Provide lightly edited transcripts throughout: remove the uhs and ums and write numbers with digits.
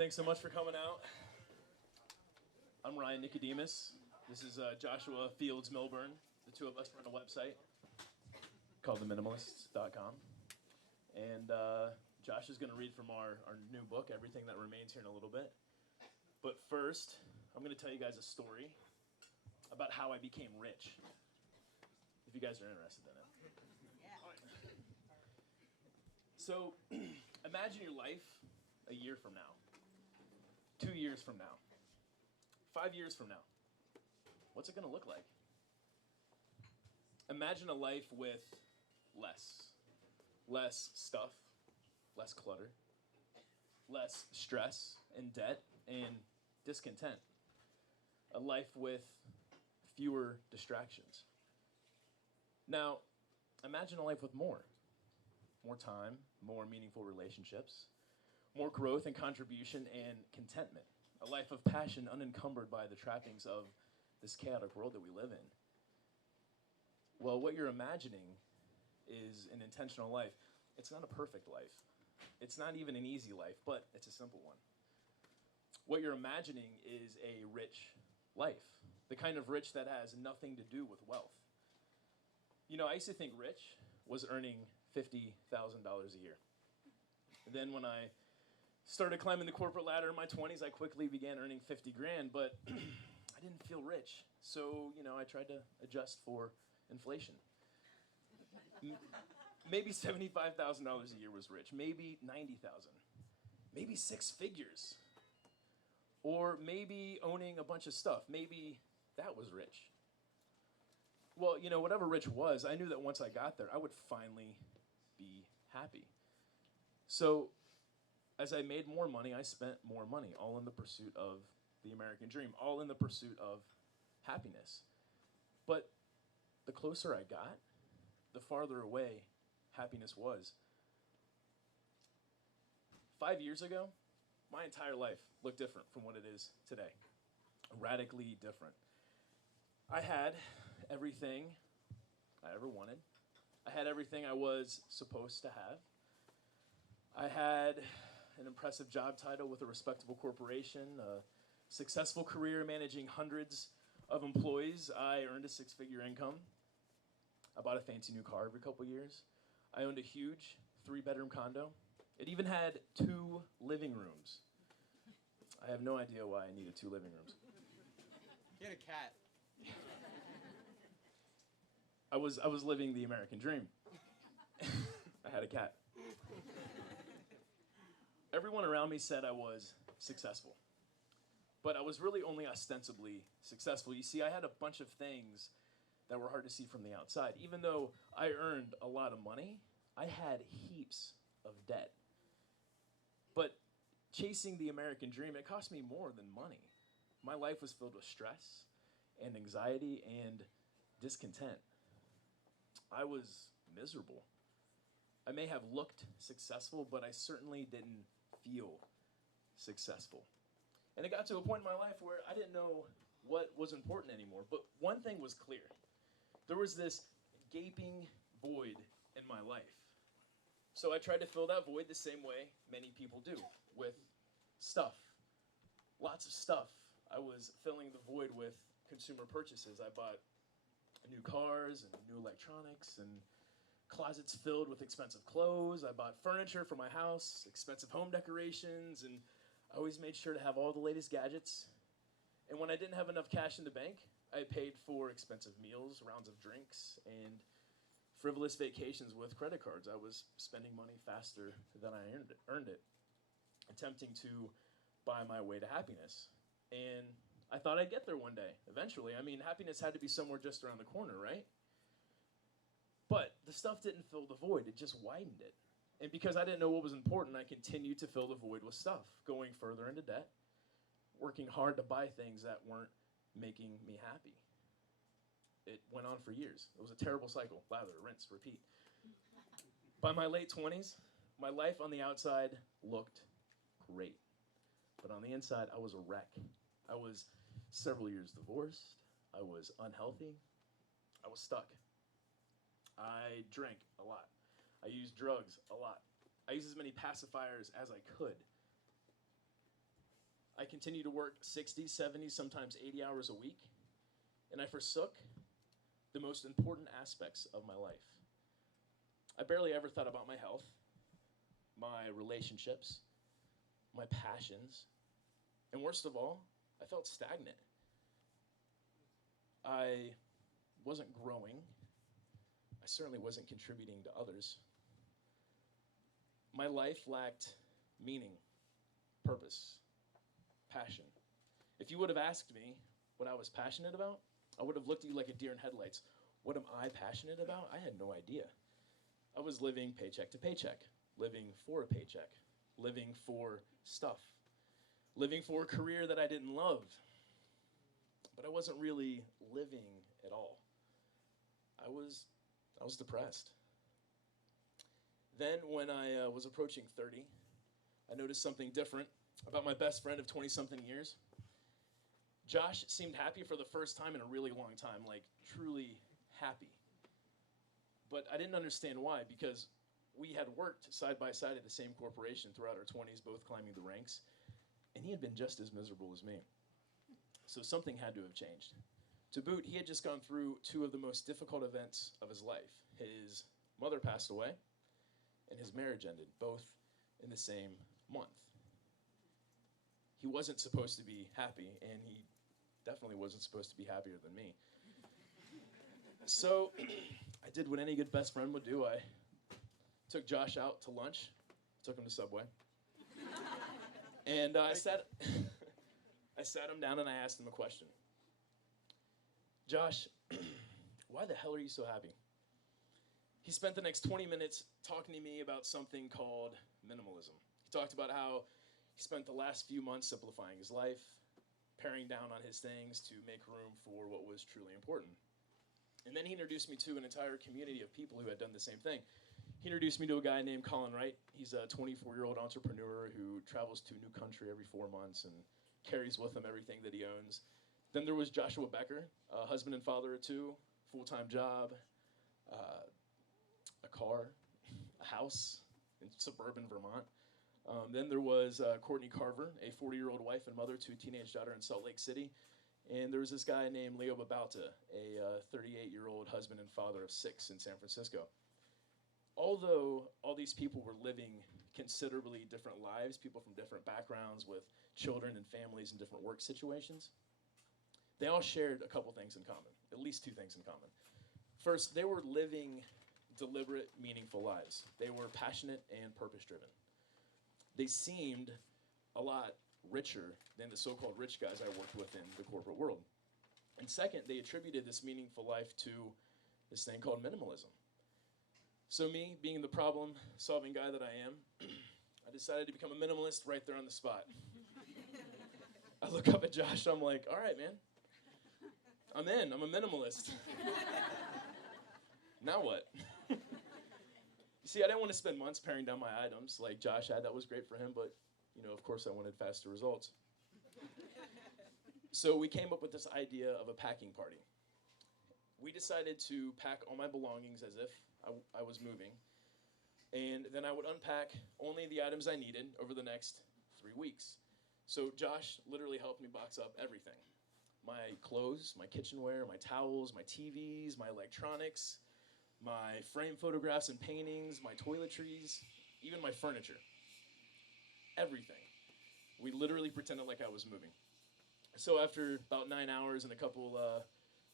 Thanks so much for coming out. I'm Ryan Nicodemus. This is Joshua Fields Millburn. The two of us run a website called minimalists.com. And Josh is going to read from our new book, Everything That Remains, here in a little bit. But first, I'm going to tell you guys a story about how I became rich, if you guys are interested in it. Yeah. So imagine your life a year from now, 2 years from now, 5 years from now. What's it going to look like? Imagine a life with less stuff, less clutter, less stress and debt and discontent. A life with fewer distractions. Now, imagine a life with more time, more meaningful relationships, more growth and contribution and contentment. A life of passion unencumbered by the trappings of this chaotic world that we live in. Well, what you're imagining is an intentional life. It's not a perfect life. It's not even an easy life, but it's a simple one. What you're imagining is a rich life, the kind of rich that has nothing to do with wealth. You know, I used to think rich was earning $50,000 a year. And then when I started climbing the corporate ladder in my 20s, I quickly began earning 50 grand, but I didn't feel rich. So, I tried to adjust for inflation. Maybe $75,000 a year was rich, maybe $90,000, maybe six figures, or maybe owning a bunch of stuff. Maybe that was rich. Well, whatever rich was, I knew that once I got there, I would finally be happy. So as I made more money, I spent more money, all in the pursuit of the American dream, all in the pursuit of happiness. But the closer I got, the farther away happiness was. 5 years ago, my entire life looked different from what it is today. Radically different. I had everything I ever wanted. I had everything I was supposed to have. I had an impressive job title with a respectable corporation, a successful career managing hundreds of employees. I earned a six-figure income. I bought a fancy new car every couple years. I owned a huge 3-bedroom condo. It even had 2 living rooms. I have no idea why I needed 2 living rooms. You had a cat. I was living the American dream. I had a cat. Everyone around me said I was successful, but I was really only ostensibly successful. You see, I had a bunch of things that were hard to see from the outside. Even though I earned a lot of money, I had heaps of debt. But chasing the American dream, it cost me more than money. My life was filled with stress and anxiety and discontent. I was miserable. I may have looked successful, but I certainly didn't feel successful. And it got to a point in my life where I didn't know what was important anymore. But one thing was clear. There was this gaping void in my life. So I tried to fill that void the same way many people do, with stuff. Lots of stuff. I was filling the void with consumer purchases. I bought new cars and new electronics and closets filled with expensive clothes. I bought furniture for my house, expensive home decorations, and I always made sure to have all the latest gadgets. And when I didn't have enough cash in the bank, I paid for expensive meals, rounds of drinks, and frivolous vacations with credit cards. I was spending money faster than I earned it, attempting to buy my way to happiness. And I thought I'd get there one day, eventually. I mean, happiness had to be somewhere just around the corner, right? But the stuff didn't fill the void, it just widened it. And because I didn't know what was important, I continued to fill the void with stuff, going further into debt, working hard to buy things that weren't making me happy. It went on for years. It was a terrible cycle. Lather, rinse, repeat. By my late 20s, my life on the outside looked great. But on the inside, I was a wreck. I was several years divorced. I was unhealthy. I was stuck. I drank a lot. I used drugs a lot. I used as many pacifiers as I could. continued to work 60, 70, sometimes 80 hours a week, and I forsook the most important aspects of my life. I barely ever thought about my health, my relationships, my passions, and worst of all, I felt stagnant. I wasn't growing. I certainly wasn't contributing to others. My life lacked meaning, purpose, passion. If you would have asked me what I was passionate about, I would have looked at you like a deer in headlights. What am I passionate about? I had no idea. I was living paycheck to paycheck, living for a paycheck, living for stuff, living for a career that I didn't love. But I wasn't really living at all. I was depressed. Then when I was approaching 30, I noticed something different about my best friend of 20-something years. Josh seemed happy for the first time in a really long time, like truly happy. But I didn't understand why, because we had worked side by side at the same corporation throughout our 20s, both climbing the ranks, and he had been just as miserable as me. So something had to have changed. To boot, he had just gone through two of the most difficult events of his life. His mother passed away, and his marriage ended, both in the same month. He wasn't supposed to be happy, and he definitely wasn't supposed to be happier than me. So I did what any good best friend would do. I took Josh out to lunch, took him to Subway, and I sat him down and I asked him a question. Josh, why the hell are you so happy? He spent the next 20 minutes talking to me about something called minimalism. He talked about how he spent the last few months simplifying his life, paring down on his things to make room for what was truly important. And then he introduced me to an entire community of people who had done the same thing. He introduced me to a guy named Colin Wright. He's a 24-year-old entrepreneur who travels to a new country every 4 months and carries with him everything that he owns. Then there was Joshua Becker, a husband and father of two, full-time job, a car, a house in suburban Vermont. Then there was Courtney Carver, a 40-year-old wife and mother to a teenage daughter in Salt Lake City. And there was this guy named Leo Babauta, a 38-year-old husband and father of 6 in San Francisco. Although all these people were living considerably different lives, people from different backgrounds with children and families and different work situations, they all shared a couple things in common, at least 2 things in common. First, they were living deliberate, meaningful lives. They were passionate and purpose-driven. They seemed a lot richer than the so-called rich guys I worked with in the corporate world. And second, they attributed this meaningful life to this thing called minimalism. So me, being the problem-solving guy that I am, I decided to become a minimalist right there on the spot. I look up at Josh, I'm like, all right, man. I'm in, I'm a minimalist. Now what? You see, I didn't want to spend months paring down my items like Josh had. That was great for him, but, of course I wanted faster results. So we came up with this idea of a packing party. We decided to pack all my belongings as if I was moving, and then I would unpack only the items I needed over the next 3 weeks. So Josh literally helped me box up everything. My clothes, my kitchenware, my towels, my TVs, my electronics, my frame photographs and paintings, my toiletries, even my furniture. Everything. We literally pretended like I was moving. So after about 9 hours and a couple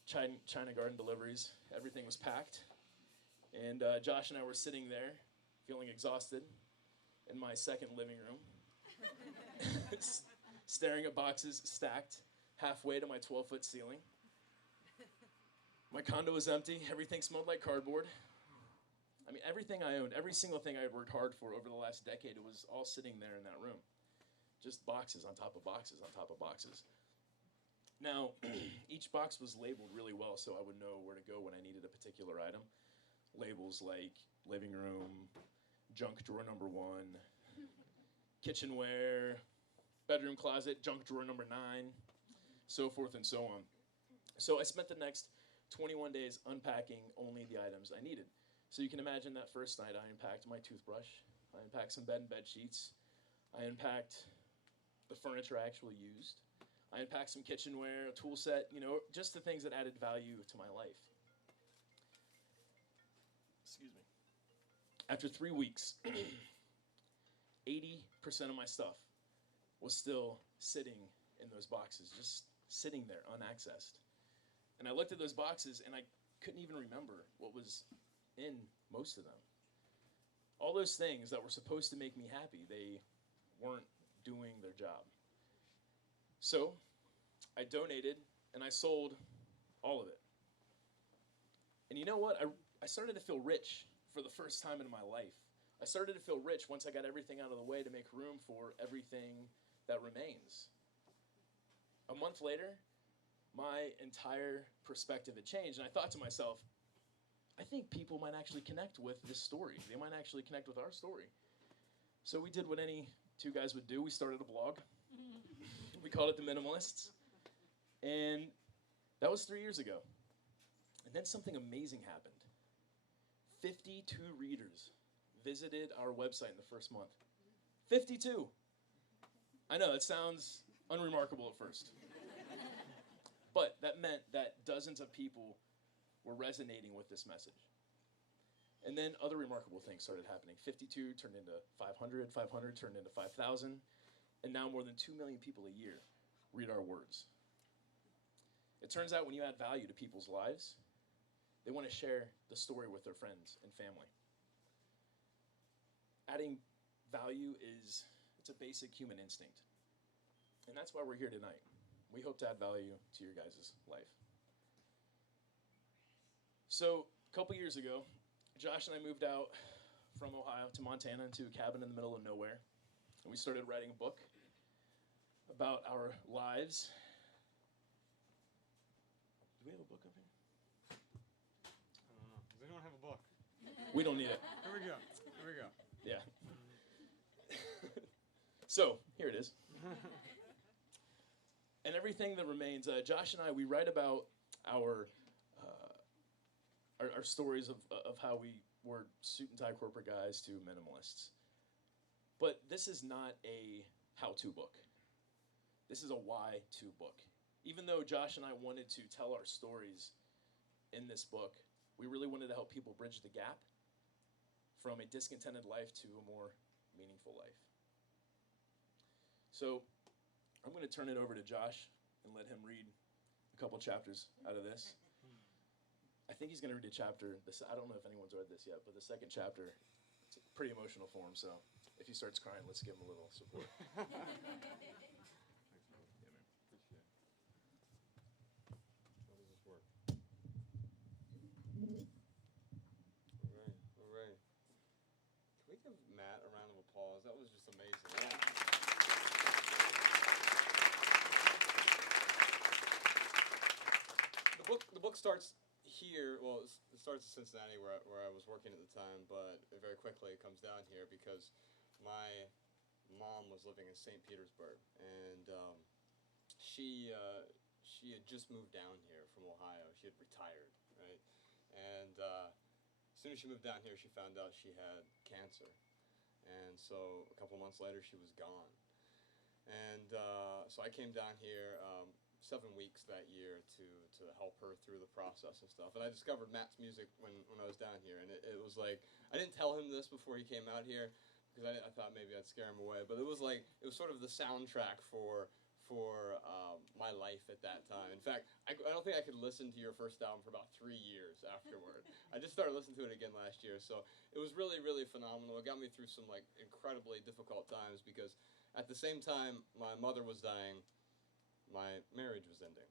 China garden deliveries, everything was packed. And Josh and I were sitting there, feeling exhausted, in my second living room, staring at boxes stacked halfway to my 12-foot ceiling. My condo was empty. Everything smelled like cardboard. I mean, everything I owned, every single thing I had worked hard for over the last decade, it was all sitting there in that room. Just boxes on top of boxes on top of boxes. Now, each box was labeled really well so I would know where to go when I needed a particular item. Labels like living room, junk drawer number 1, kitchenware, bedroom closet, junk drawer number 9, so forth and so on. So I spent the next 21 days unpacking only the items I needed. So you can imagine that first night I unpacked my toothbrush, I unpacked some bed and bed sheets, I unpacked the furniture I actually used. I unpacked some kitchenware, a tool set, just the things that added value to my life. Excuse me. After 3 weeks, 80% of my stuff was still sitting in those boxes, just sitting there unaccessed. And I looked at those boxes and I couldn't even remember what was in most of them. All those things that were supposed to make me happy, they weren't doing their job. So I donated and I sold all of it. And you know what? I started to feel rich for the first time in my life. I started to feel rich once I got everything out of the way to make room for everything that remains. A month later, my entire perspective had changed, and I thought to myself, I think people might actually connect with this story. They might actually connect with our story. So we did what any two guys would do. We started a blog. We called it The Minimalists. And that was 3 years ago. And then something amazing happened. 52 readers visited our website in the first month. 52! I know, it sounds unremarkable at first. But that meant that dozens of people were resonating with this message. And then other remarkable things started happening. 52 turned into 500, 500 turned into 5,000, and now more than 2 million people a year read our words. It turns out when you add value to people's lives, they want to share the story with their friends and family. Adding value it's a basic human instinct. And that's why we're here tonight. We hope to add value to your guys' life. So, a couple years ago, Josh and I moved out from Ohio to Montana into a cabin in the middle of nowhere. And we started writing a book about our lives. Do we have a book up here? I don't know. Does anyone have a book? We don't need it. Here we go. Here we go. Yeah. So, here it is. And everything that remains, Josh and I, we write about our stories of how we were suit and tie corporate guys to minimalists. But this is not a how-to book. This is a why-to book. Even though Josh and I wanted to tell our stories in this book, we really wanted to help people bridge the gap from a discontented life to a more meaningful life. So I'm going to turn it over to Josh and let him read a couple chapters out of this. I think he's going to read a chapter. I don't know if anyone's read this yet, but the second chapter, it's pretty emotional for him. So if he starts crying, let's give him a little support. Thanks, man. Appreciate it. How does this work? All right. Can we give Matt a round of applause? That was just amazing. The book starts here. Well, it starts in Cincinnati where I was working at the time, but very quickly it comes down here because my mom was living in St. Petersburg, and she had just moved down here from Ohio. She had retired, right? And as soon as she moved down here, she found out she had cancer, and so a couple months later she was gone. And so I came down here 7 weeks that year to help her through the process and stuff. And I discovered Matt's music when I was down here, and it was like, I didn't tell him this before he came out here because I thought maybe I'd scare him away, but it was sort of the soundtrack for my life at that time. In fact, I don't think I could listen to your first album for about 3 years afterward. I just started listening to it again last year, so it was really, really phenomenal. It got me through some incredibly difficult times because at the same time my mother was dying, my marriage was ending.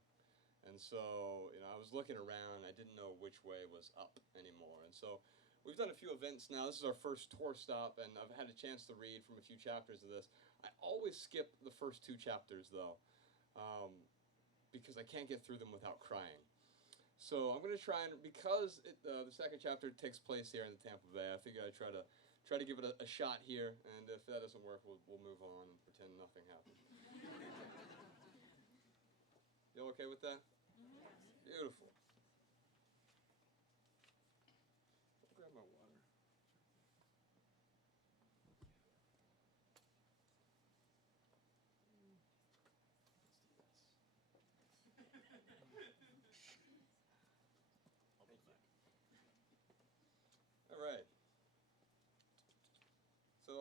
And so, I was looking around, I didn't know which way was up anymore. And so we've done a few events now. This is our first tour stop, and I've had a chance to read from a few chapters of this. I always skip the first 2 chapters, though, because I can't get through them without crying. So I'm going to try and, because the second chapter takes place here in the Tampa Bay, I figure I'd try to give it a shot here, and if that doesn't work, we'll move on and pretend nothing happened. You okay with that? Beautiful. I'll grab my water.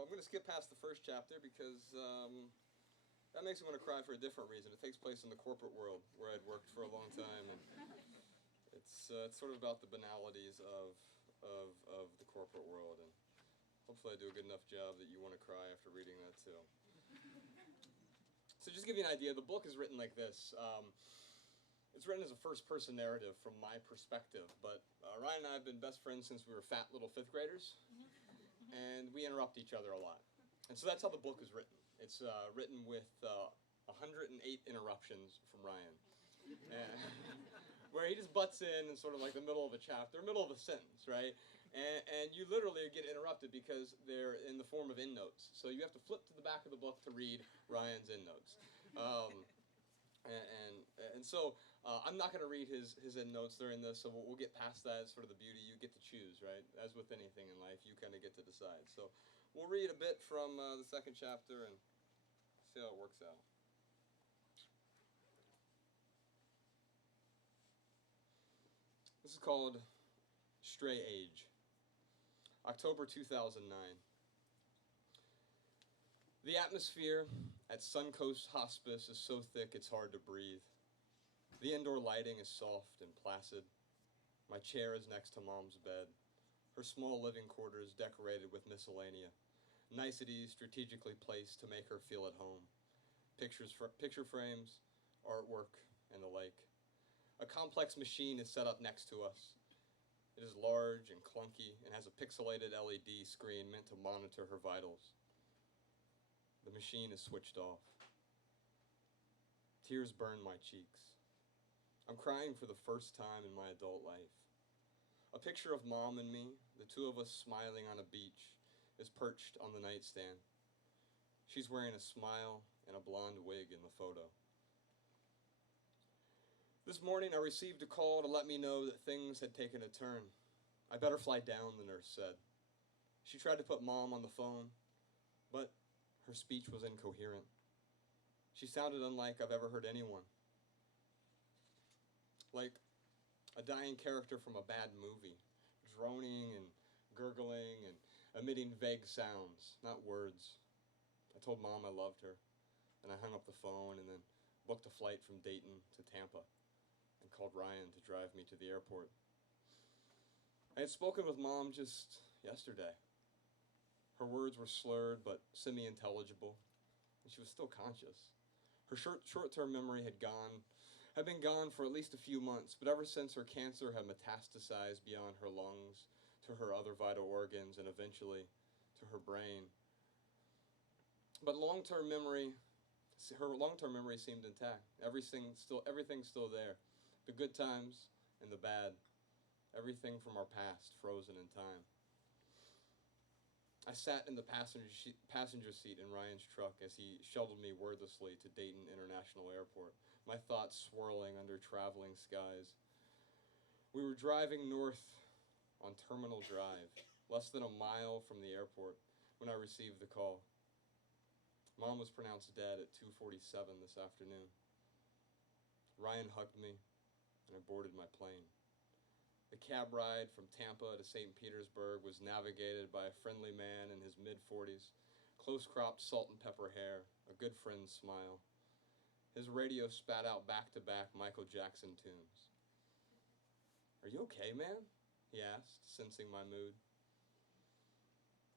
I'm going to skip past the first chapter because that makes me want to cry for a different reason. It takes place in the corporate world where I'd worked for a long time, and it's sort of about the banalities of the corporate world. And hopefully I do a good enough job that you want to cry after reading that too. So just to give you an idea, the book is written like this. It's written as a first-person narrative from my perspective, but Ryan and I have been best friends since we were fat little fifth graders, and we interrupt each other a lot. And so that's how the book is written. It's written with 108 interruptions from Ryan, where he just butts in sort of like the middle of a chapter, middle of a sentence, right? And you literally get interrupted because they're in the form of endnotes. So you have to flip to the back of the book to read Ryan's endnotes. And so I'm not going to read his endnotes during this, so we'll get past that. It's sort of the beauty. You get to choose, right? As with anything in life, you kind of get to decide. So we'll read a bit from the second chapter and see how it works out. This is called Stray Age. October 2009. The atmosphere at Suncoast Hospice is so thick it's hard to breathe. The indoor lighting is soft and placid. My chair is next to Mom's bed. Her small living quarters decorated with miscellanea. Niceties strategically placed to make her feel at home. Picture frames, artwork, and the like. A complex machine is set up next to us. It is large and clunky and has a pixelated LED screen meant to monitor her vitals. The machine is switched off. Tears burn my cheeks. I'm crying for the first time in my adult life. A picture of Mom and me, the two of us smiling on a beach, is perched on the nightstand. She's wearing a smile and a blonde wig in the photo. This morning I received a call to let me know that things had taken a turn. I better fly down, the nurse said. She tried to put Mom on the phone, but her speech was incoherent. She sounded unlike I've ever heard anyone. Like a dying character from a bad movie, droning and gurgling and emitting vague sounds, not words. I told Mom I loved her, and I hung up the phone and then booked a flight from Dayton to Tampa and called Ryan to drive me to the airport. I had spoken with Mom just yesterday. Her words were slurred but semi-intelligible, and she was still conscious. Her short-term memory had been gone for at least a few months, but ever since her cancer had metastasized beyond her lungs to her other vital organs and eventually to her brain. But her long-term memory seemed intact. Everything's still there. The good times and the bad. Everything from our past frozen in time. I sat in the passenger seat in Ryan's truck as he shuttled me wordlessly to Dayton International Airport, my thoughts swirling under traveling skies. We were driving north on Terminal Drive, less than a mile from the airport, when I received the call. Mom was pronounced dead at 2:47 this afternoon. Ryan hugged me, and I boarded my plane. The cab ride from Tampa to St. Petersburg was navigated by a friendly man in his mid-40s, close-cropped salt and pepper hair, a good friend's smile. His radio spat out back-to-back Michael Jackson tunes. "Are you okay, man?" he asked, sensing my mood.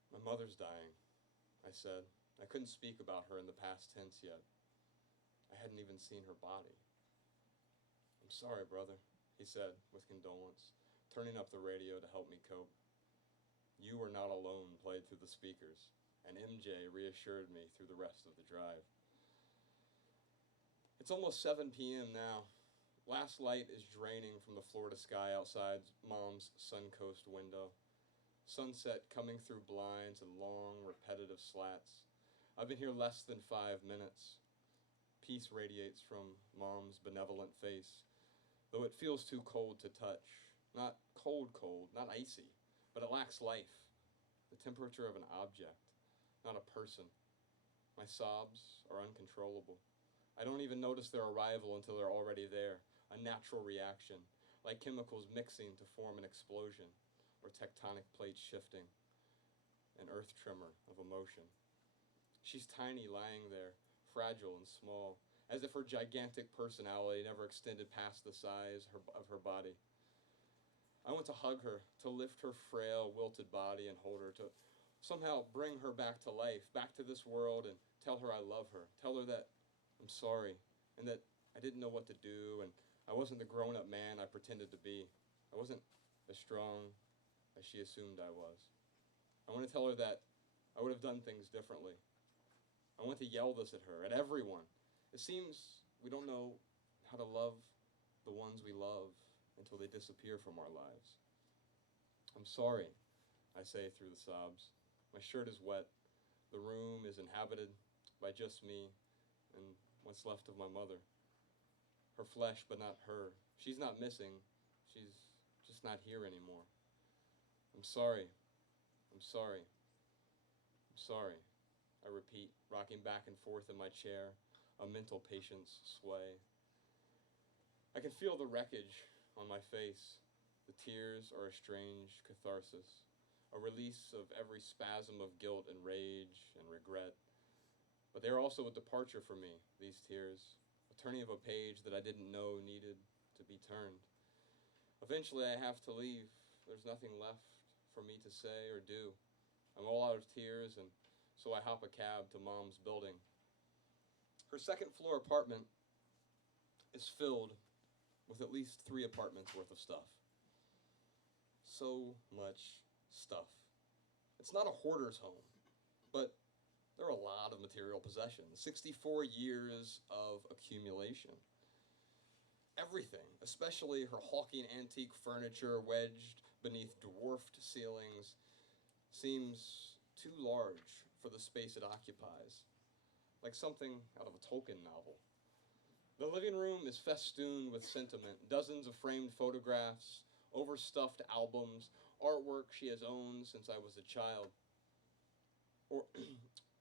"My mother's dying," I said. I couldn't speak about her in the past tense yet. I hadn't even seen her body. "I'm sorry, brother," he said with condolence, turning up the radio to help me cope. "You Are Not Alone" played through the speakers, and MJ reassured me through the rest of the drive. It's almost 7 p.m. now. Last light is draining from the Florida sky outside Mom's Suncoast window. Sunset coming through blinds and long, repetitive slats. I've been here less than 5 minutes. Peace radiates from Mom's benevolent face, though it feels too cold to touch. Not cold, not icy, but it lacks life. The temperature of an object, not a person. My sobs are uncontrollable. I don't even notice their arrival until they're already there, a natural reaction, like chemicals mixing to form an explosion, or tectonic plates shifting. an earth tremor of emotion. She's tiny, lying there, fragile and small, as if her gigantic personality never extended past the size of her body. I want to hug her, to lift her frail, wilted body and hold her, to somehow bring her back to life, back to this world, and tell her I love her, tell her that I'm sorry, and that I didn't know what to do, and I wasn't the grown-up man I pretended to be. I wasn't as strong as she assumed I was. I want to tell her that I would have done things differently. I want to yell this at her, at everyone. It seems we don't know how to love the ones we love until they disappear from our lives. I'm sorry, I say through the sobs. My shirt is wet. The room is inhabited by just me and what's left of my mother. Her flesh, but not her. She's not missing. She's just not here anymore. I'm sorry. I'm sorry. I'm sorry. I repeat, rocking back and forth in my chair, a mental patience sway. I can feel the wreckage on my face. The tears are a strange catharsis, a release of every spasm of guilt and rage and regret. But they're also a departure for me, these tears, a turning of a page that I didn't know needed to be turned. Eventually I have to leave. There's nothing left for me to say or do. I'm all out of tears, and so I hop a cab to Mom's building. Her second-floor apartment is filled with at least 3 apartments worth of stuff. So much stuff. It's not a hoarder's home, but there are a lot of material possessions. 64 years of accumulation. Everything, especially her hawking antique furniture wedged beneath dwarfed ceilings, seems too large for the space it occupies, like something out of a Tolkien novel. The living room is festooned with sentiment, dozens of framed photographs, overstuffed albums, artwork she has owned since I was a child.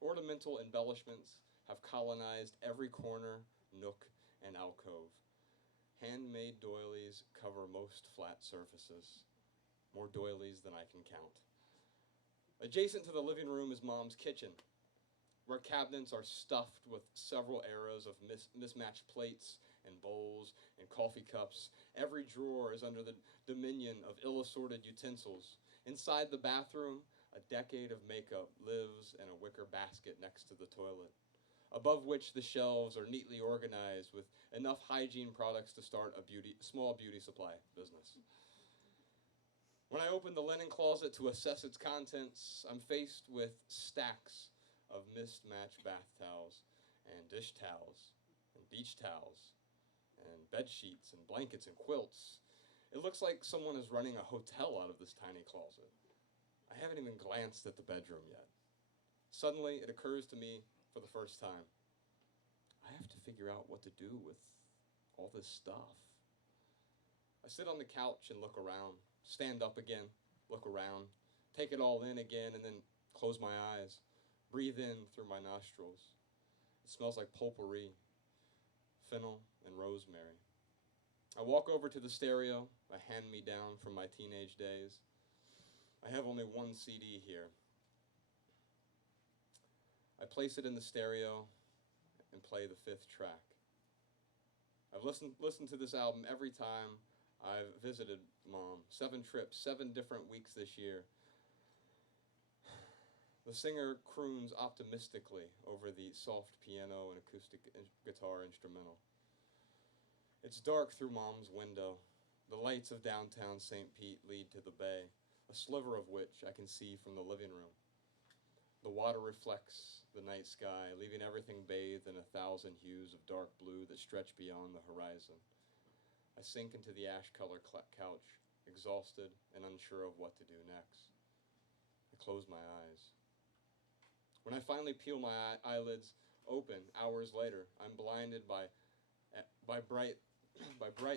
Ornamental embellishments have colonized every corner, nook, and alcove. Handmade doilies cover most flat surfaces, more doilies than I can count. Adjacent to the living room is Mom's kitchen, where cabinets are stuffed with several eras of mismatched plates and bowls and coffee cups. Every drawer is under the dominion of ill-assorted utensils. Inside the bathroom, a decade of makeup lives in a wicker basket next to the toilet, above which the shelves are neatly organized with enough hygiene products to start a small beauty supply business. When I open the linen closet to assess its contents, I'm faced with stacks of mismatched bath towels and dish towels and beach towels and bed sheets and blankets and quilts. It looks like someone is running a hotel out of this tiny closet. I haven't even glanced at the bedroom yet. Suddenly, it occurs to me for the first time, I have to figure out what to do with all this stuff. I sit on the couch and look around, stand up again, look around, take it all in again, and then close my eyes, breathe in through my nostrils. It smells like potpourri, fennel, and rosemary. I walk over to the stereo, a hand-me-down from my teenage days. I have only one CD here. I place it in the stereo and play the 5th track. I've listened to this album every time I've visited Mom. 7 trips, 7 different weeks this year. The singer croons optimistically over the soft piano and acoustic guitar instrumental. It's dark through Mom's window. The lights of downtown St. Pete lead to the bay, a sliver of which I can see from the living room. The water reflects the night sky, leaving everything bathed in 1,000 hues of dark blue that stretch beyond the horizon. I sink into the ash-colored couch, exhausted and unsure of what to do next. I close my eyes. When I finally peel my eyelids open hours later, I'm blinded by bright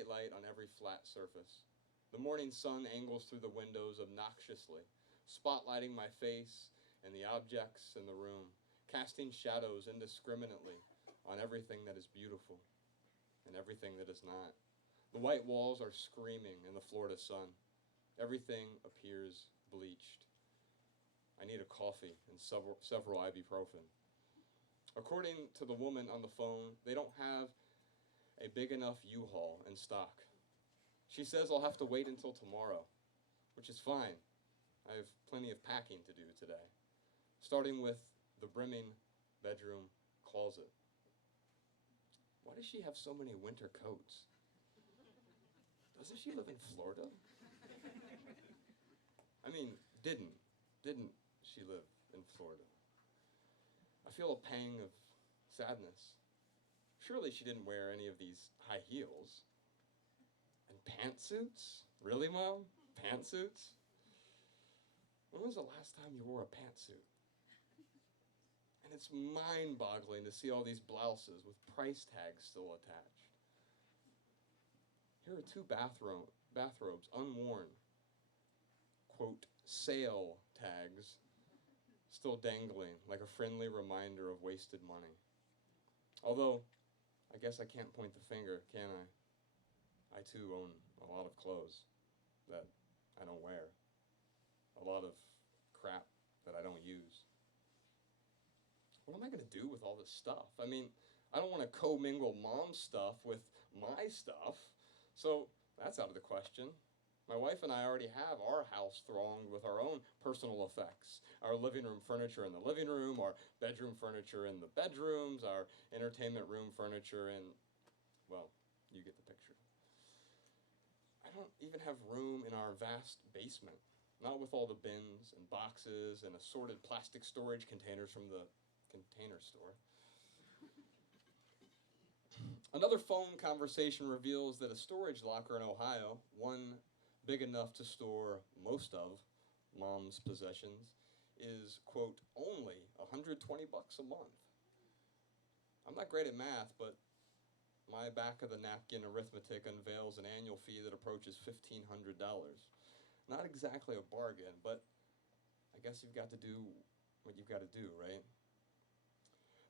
light on every flat surface. The morning sun angles through the windows obnoxiously, spotlighting my face and the objects in the room, casting shadows indiscriminately on everything that is beautiful and everything that is not. The white walls are screaming in the Florida sun. Everything appears bleached. I need a coffee and several ibuprofen. According to the woman on the phone, they don't have a big enough U-Haul in stock. She says I'll have to wait until tomorrow, which is fine. I have plenty of packing to do today, starting with the brimming bedroom closet. Why does she have so many winter coats? Doesn't she live in Florida? I mean, didn't she live in Florida? I feel a pang of sadness. Surely she didn't wear any of these high heels. And pantsuits? Really, Mom? Pantsuits? When was the last time you wore a pantsuit? And it's mind-boggling to see all these blouses with price tags still attached. Here are two bathrobes, unworn. Quote, sale tags, still dangling like a friendly reminder of wasted money. Although, I guess I can't point the finger, can I? I too own a lot of clothes that I don't wear. A lot of crap that I don't use. What am I going to do with all this stuff? I mean, I don't want to commingle Mom's stuff with my stuff, so that's out of the question. My wife and I already have our house thronged with our own personal effects. Our living room furniture in the living room, our bedroom furniture in the bedrooms, our entertainment room furniture in, well, you get the picture. I don't even have room in our vast basement, not with all the bins and boxes and assorted plastic storage containers from the Container Store. Another phone conversation reveals that a storage locker in Ohio, one big enough to store most of Mom's possessions, is, quote, only $120 a month. I'm not great at math, but my back of the napkin arithmetic unveils an annual fee that approaches $1,500. Not exactly a bargain, but I guess you've got to do what you've got to do, right?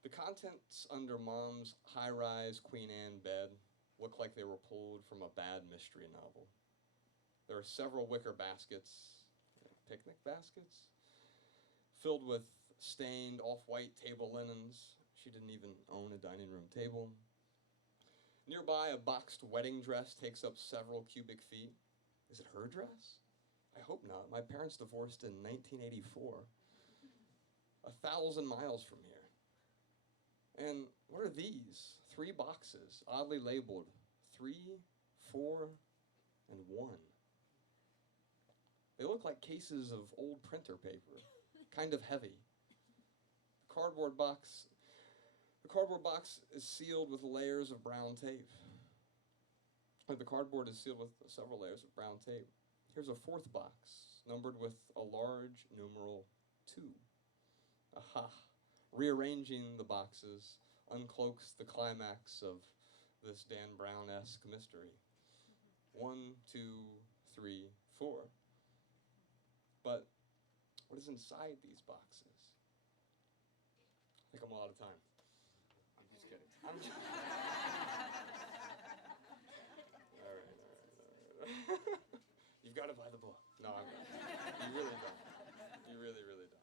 The contents under Mom's high-rise Queen Anne bed look like they were pulled from a bad mystery novel. There are several wicker baskets, picnic baskets, filled with stained off-white table linens. She didn't even own a dining room table. Nearby, a boxed wedding dress takes up several cubic feet. Is it her dress? I hope not. My parents divorced in 1984. 1,000 miles from here. And what are these? 3 boxes, oddly labeled 3, 4, and 1. They look like cases of old printer paper, kind of heavy. The cardboard box is sealed with layers of brown tape. The cardboard is sealed with several layers of brown tape. Here's a 4th box, numbered with a large numeral 2. Aha. Rearranging the boxes uncloaks the climax of this Dan Brown-esque mystery. 1, 2, 3, 4. But what is inside these boxes? I think I'm out of time. I'm just kidding. All right. You've got to buy the book. No, I'm not. You really don't. You really, really don't.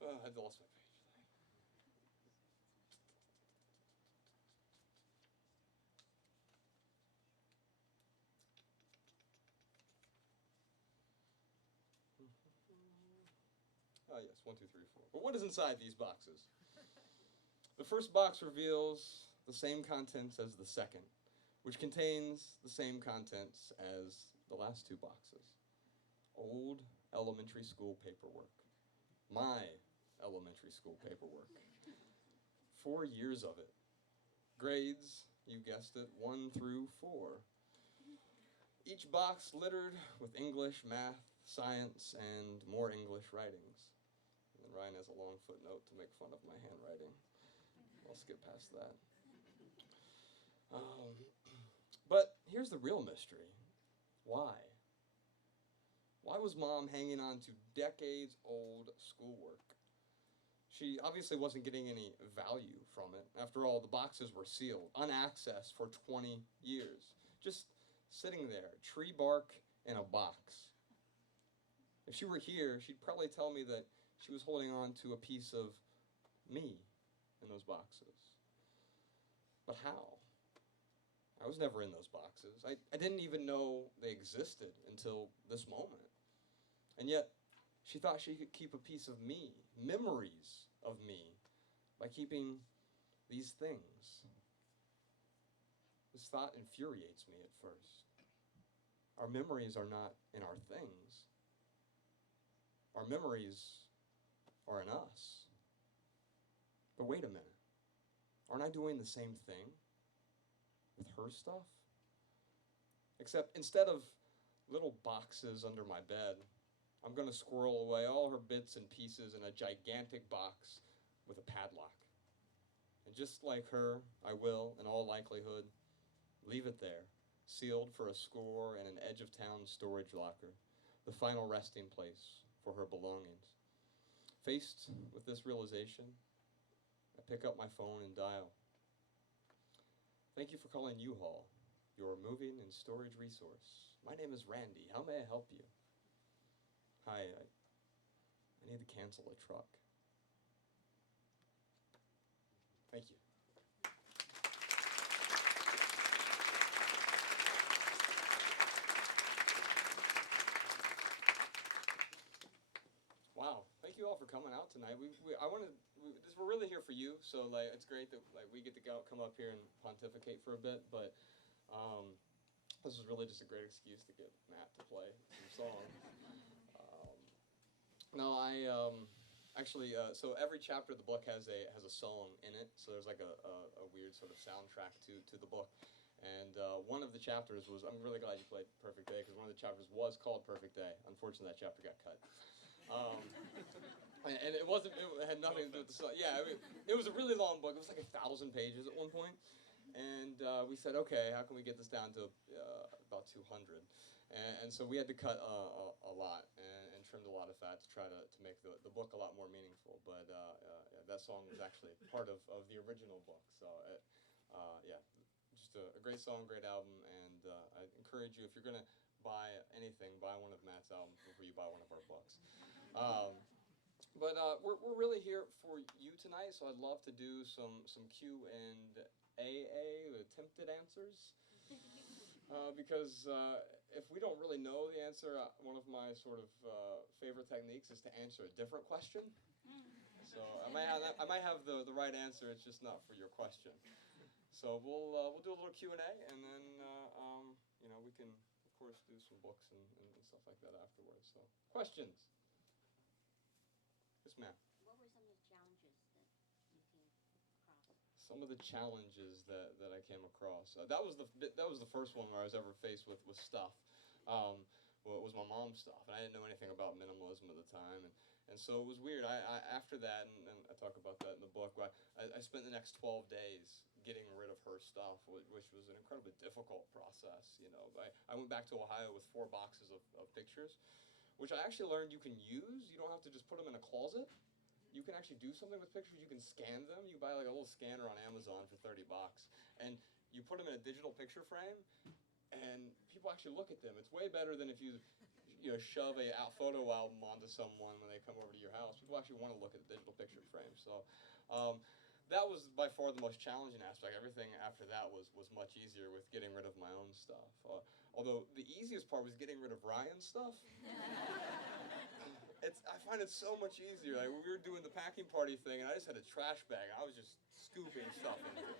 I lost my page. Oh yes, 1, 2, 3, 4. But what is inside these boxes? The first box reveals the same contents as the second, which contains the same contents as the last 2 boxes. Old elementary school paperwork. My elementary school paperwork. 4 years of it. Grades, you guessed it, 1 through 4. Each box littered with English, math, science, and more English writings. And then Ryan has a long footnote to make fun of my handwriting. I'll skip past that. But here's the real mystery. Why? Why was Mom hanging on to decades-old schoolwork? She obviously wasn't getting any value from it. After all, the boxes were sealed, unaccessed for 20 years. Just sitting there, tree bark in a box. If she were here, she'd probably tell me that she was holding on to a piece of me in those boxes. But how? I was never in those boxes. I didn't even know they existed until this moment. And yet, she thought she could keep a piece of me, memories of me, by keeping these things. This thought infuriates me at first. Our memories are not in our things. Our memories are in us. But wait a minute. Aren't I doing the same thing with her stuff? Except instead of little boxes under my bed, I'm going to squirrel away all her bits and pieces in a gigantic box with a padlock. And just like her, I will, in all likelihood, leave it there, sealed for a score in an edge-of-town storage locker, the final resting place for her belongings. Faced with this realization, I pick up my phone and dial. Thank you for calling U-Haul, your moving and storage resource. My name is Randy. How may I help you? Hi, I need to cancel a truck. Thank you. Wow, thank you all for coming out tonight. We're really here for you, so it's great that we get to come up here and pontificate for a bit. But this is really just a great excuse to get Matt to play some songs. So every chapter of the book has a song in it. So there's like a weird sort of soundtrack to the book. And one of the chapters was, I'm really glad you played Perfect Day, because one of the chapters was called Perfect Day. Unfortunately, that chapter got cut. And it had nothing to do with the song. Yeah, I mean, it was a really long book. It was like 1,000 pages at one point. And we said, okay, how can we get this down to about 200? And so we had to cut a lot and trimmed a lot of fat to try to make the book a lot more meaningful. But yeah, that song was actually part of the original book. So just a great song, great album. And I encourage you, if you're going to buy anything, buy one of Matt's albums before you buy one of our books. But we're really here for you tonight, so I'd love to do some Q and AA, attempted answers. Because if we don't really know the answer, one of my sort of favorite techniques is to answer a different question. So I might have the right answer, it's just not for your question. So we'll do a little Q&A, and then we can of course do some books and stuff like that afterwards. So questions? Yes, ma'am. What were some of the challenges that you came across? Some of the challenges that I came across. That was the first one where I was ever faced with stuff. Well, it was my mom's stuff, and I didn't know anything about minimalism at the time, and so it was weird. I after that, and I talk about that in the book, where I spent the next 12 days getting rid of her stuff, which was an incredibly difficult process. I went back to Ohio with 4 boxes of pictures, which I actually learned you can use. You don't have to just put them in a closet. You can actually do something with pictures. You can scan them. You buy like a little scanner on Amazon for $30, and you put them in a digital picture frame, and people actually look at them. It's way better than if you shove a photo album onto someone when they come over to your house. People actually want to look at the digital picture frame. So that was by far the most challenging aspect. Everything after that was much easier with getting rid of my own stuff. Although the easiest part was getting rid of Ryan's stuff. I find it so much easier. Like, we were doing the packing party thing, and I just had a trash bag. I was just scooping stuff into it.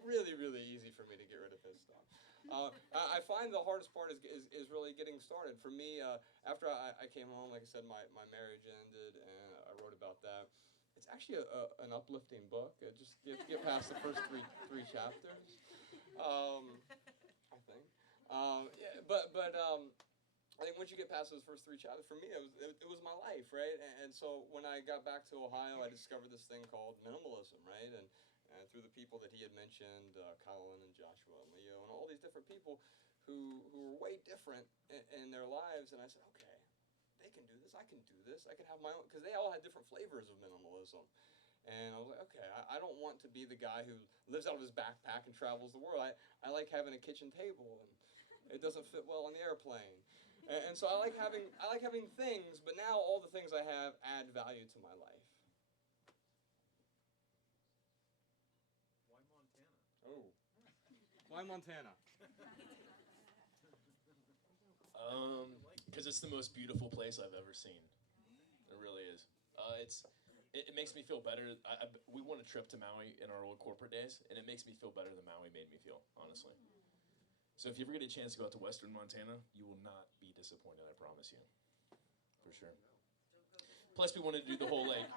Really, really easy for me to get rid of his stuff. I find the hardest part is really getting started. For me, after I came home, like I said, my marriage ended, and I wrote about that. It's actually an uplifting book. Just get past the first three chapters, I think. I think once you get past those first 3 chapters, for me, it was my life, right? And so when I got back to Ohio, I discovered this thing called minimalism, right? And through the people that he had mentioned, Colin and Joshua and Leo, and all these different people who were way different in their lives, and I said, okay, they can do this, I can do this, I can have my own, because they all had different flavors of minimalism. And I was like, okay, I don't want to be the guy who lives out of his backpack and travels the world. I like having a kitchen table, and it doesn't fit well on the airplane. And so I like having things, but now all the things I have add value to my life. Why Montana? Oh, why Montana? Because it's the most beautiful place I've ever seen. It really is. It makes me feel better. We won a trip to Maui in our old corporate days, and it makes me feel better than Maui made me feel, honestly. So if you ever get a chance to go out to Western Montana, you will not be disappointed, I promise you. For sure. Plus we wanted to do the whole, the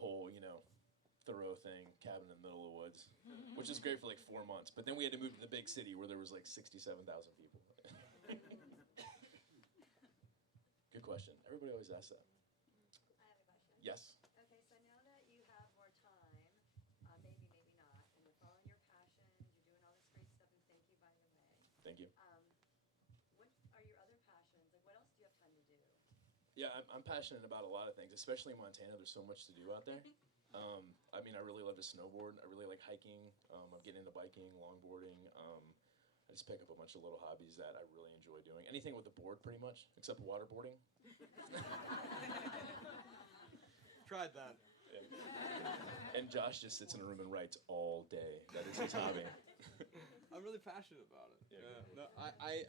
whole, Thoreau thing, cabin in the middle of the woods, which is great for like 4 months. But then we had to move to the big city where there was like 67,000 people. Good question. Everybody always asks that. I have a question. Yes. Okay, so now that you have more time, maybe not, and you're following your passions, you're doing all this great stuff, and thank you, by the way. Thank you. What are your other passions? Like, what else do you have time to do? Yeah, I'm passionate about a lot of things, especially in Montana. There's so much to do out there. I really love to snowboard. I really like hiking. I'm getting into biking, longboarding. I just pick up a bunch of little hobbies that I really enjoy doing. Anything with a board, pretty much, except waterboarding. Tried that. Yeah. And Josh just sits in a room and writes all day. That is his hobby. I'm really passionate about it. Yeah. No, I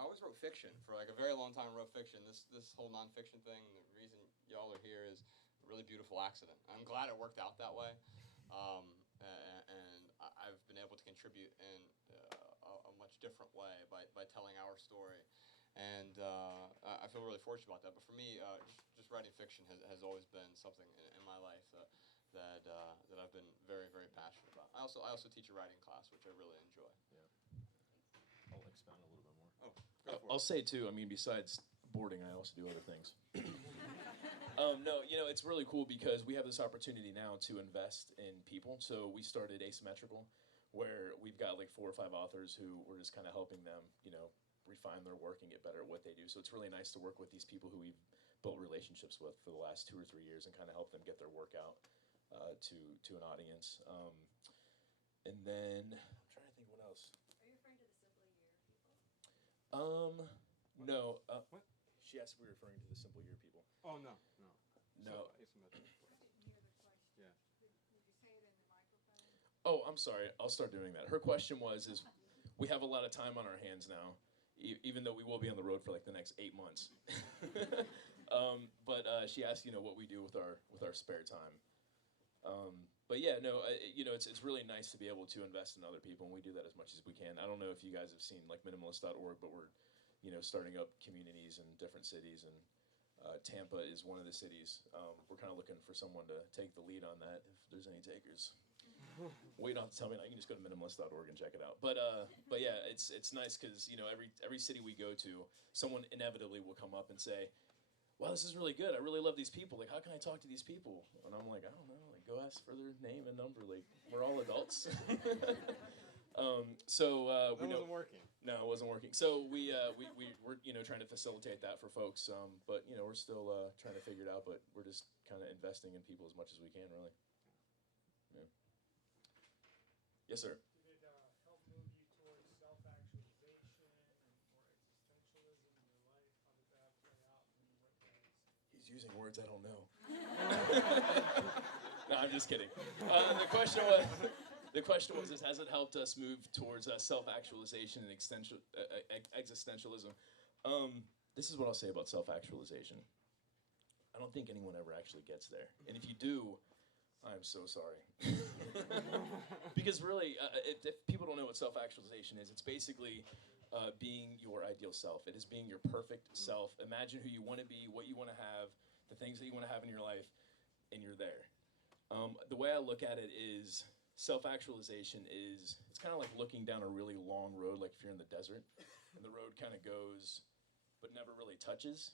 always wrote fiction for like a very long time. I wrote fiction. This whole nonfiction thing. The reason y'all are here is a really beautiful accident. I'm glad it worked out that way, and I've been able to contribute in a much different way by telling our story, and I feel really fortunate about that. But for me, just writing fiction has always been something in my life that I've been very, very passionate about. I also teach a writing class, which I really enjoy. I'll expound a little bit more. Oh, go for I'll it. say too, besides boarding, I also do other things. No, it's really cool because we have this opportunity now to invest in people. So we started Asymmetrical, where we've got like 4 or 5 authors who we're just kind of helping them, refine their work and get better at what they do. So it's really nice to work with these people who we've built relationships with for the last 2 or 3 years and kind of help them get their work out to an audience. And then I'm trying to think what else. Are you referring to the Simple Year people? No. What? She asked if we were referring to the Simple Year people. Oh no. No. Yeah. Oh, I'm sorry. I'll start doing that. Her question is we have a lot of time on our hands now, even though we will be on the road for like the next 8 months. But she asked, what we do with our spare time. But yeah, no, it's really nice to be able to invest in other people, and we do that as much as we can. I don't know if you guys have seen like minimalist.org, but we're, starting up communities in different cities, and Tampa is one of the cities. We're kind of looking for someone to take the lead on that if there's any takers. Well, you don't have to tell me now. You can just go to minimalist.org and check it out. But yeah, it's nice because every city we go to, someone inevitably will come up and say, "Wow, this is really good. I really love these people. Like, how can I talk to these people?" And I'm like, "I don't know. Like, go ask for their name and number. Like, we're all adults." That wasn't working. No, it wasn't working. So we're trying to facilitate that for folks. But we're still trying to figure it out. But we're just kind of investing in people as much as we can, really. Yeah. Yes, sir. Did it help move you towards self-actualization and more existentialism in your life? How did that play out in what ways? He's using words I don't know. No, I'm just kidding. The question was, has it helped us move towards self-actualization and existentialism? This is what I'll say about self-actualization. I don't think anyone ever actually gets there. And if you do, I'm so sorry. Because really, if people don't know what self-actualization is, it's basically being your ideal self. It is being your perfect self. Imagine who you want to be, what you want to have, the things that you want to have in your life, and you're there. The way I look at it is self-actualization it's kind of like looking down a really long road, like if you're in the desert, and the road kind of goes, but never really touches,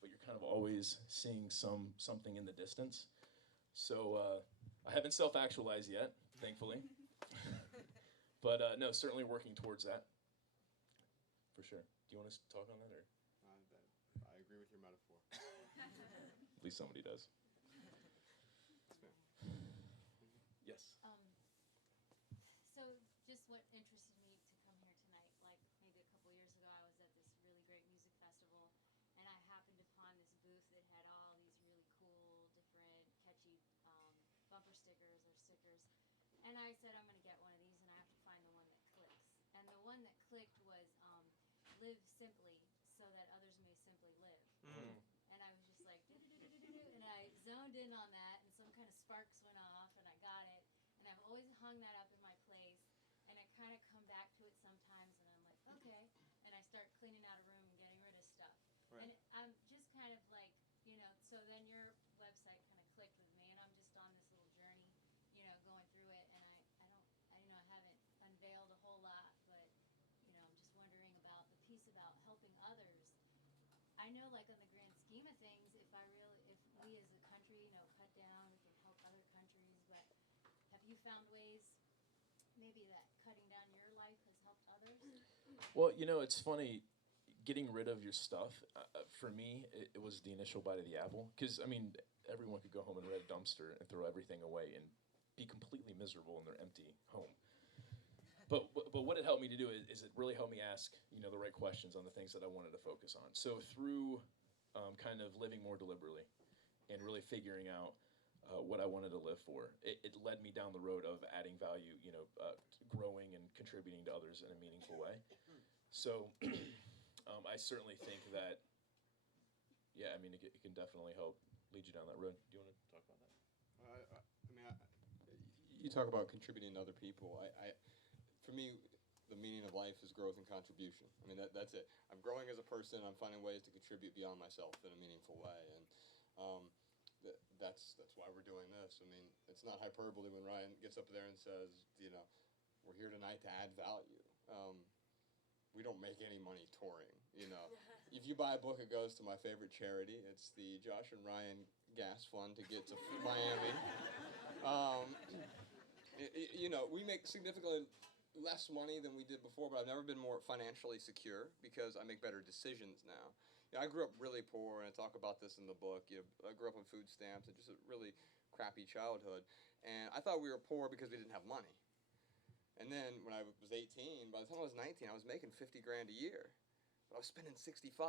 but you're kind of always seeing something in the distance. So I haven't self-actualized yet, thankfully. But no, certainly working towards that, for sure. Do you want to talk on that, or? I agree with your metaphor. At least somebody does. Yes. So said I'm gonna get one of these, and I have to find the one that clicks. And the one that clicked was live simply, so that others may simply live. And I was just like, do-do-do-do-do-do, and I zoned in on that, and some kind of sparks went off, and I got it. And I've always hung that up in my place, and I kind of come back to it sometimes, and I'm like, okay. And I start cleaning out a room and getting rid of stuff. Right. And I'm just kind of like, so then your website kind of clicked with me, and I'm just on this little journey, going through it, and I haven't unveiled a whole lot, but, I'm just wondering about the piece about helping others. I know, like, on the grand scheme of things, if we as a country, cut down, we can help other countries, but have you found ways maybe that cutting down your life has helped others? Well, it's funny. Getting rid of your stuff, for me, it was the initial bite of the apple. Because, everyone could go home and rent a dumpster and throw everything away and be completely miserable in their empty home. But what it helped me to do is it really helped me ask, the right questions on the things that I wanted to focus on. So through kind of living more deliberately and really figuring out what I wanted to live for, it led me down the road of adding value, growing and contributing to others in a meaningful way. So I certainly think that, it can definitely help lead you down that road. Do you want to talk about that? You talk about contributing to other people. For me, the meaning of life is growth and contribution. That's it. I'm growing as a person. I'm finding ways to contribute beyond myself in a meaningful way, and that's why we're doing this. It's not hyperbole when Ryan gets up there and says, we're here tonight to add value. We don't make any money touring, If you buy a book, it goes to my favorite charity. It's the Josh and Ryan Gas Fund to get to Miami. We make significantly less money than we did before, but I've never been more financially secure because I make better decisions now. I grew up really poor, and I talk about this in the book. I grew up on food stamps and just a really crappy childhood. And I thought we were poor because we didn't have money. And then when I was 18, by the time I was 19, I was making $50 grand a year. But I was spending 65.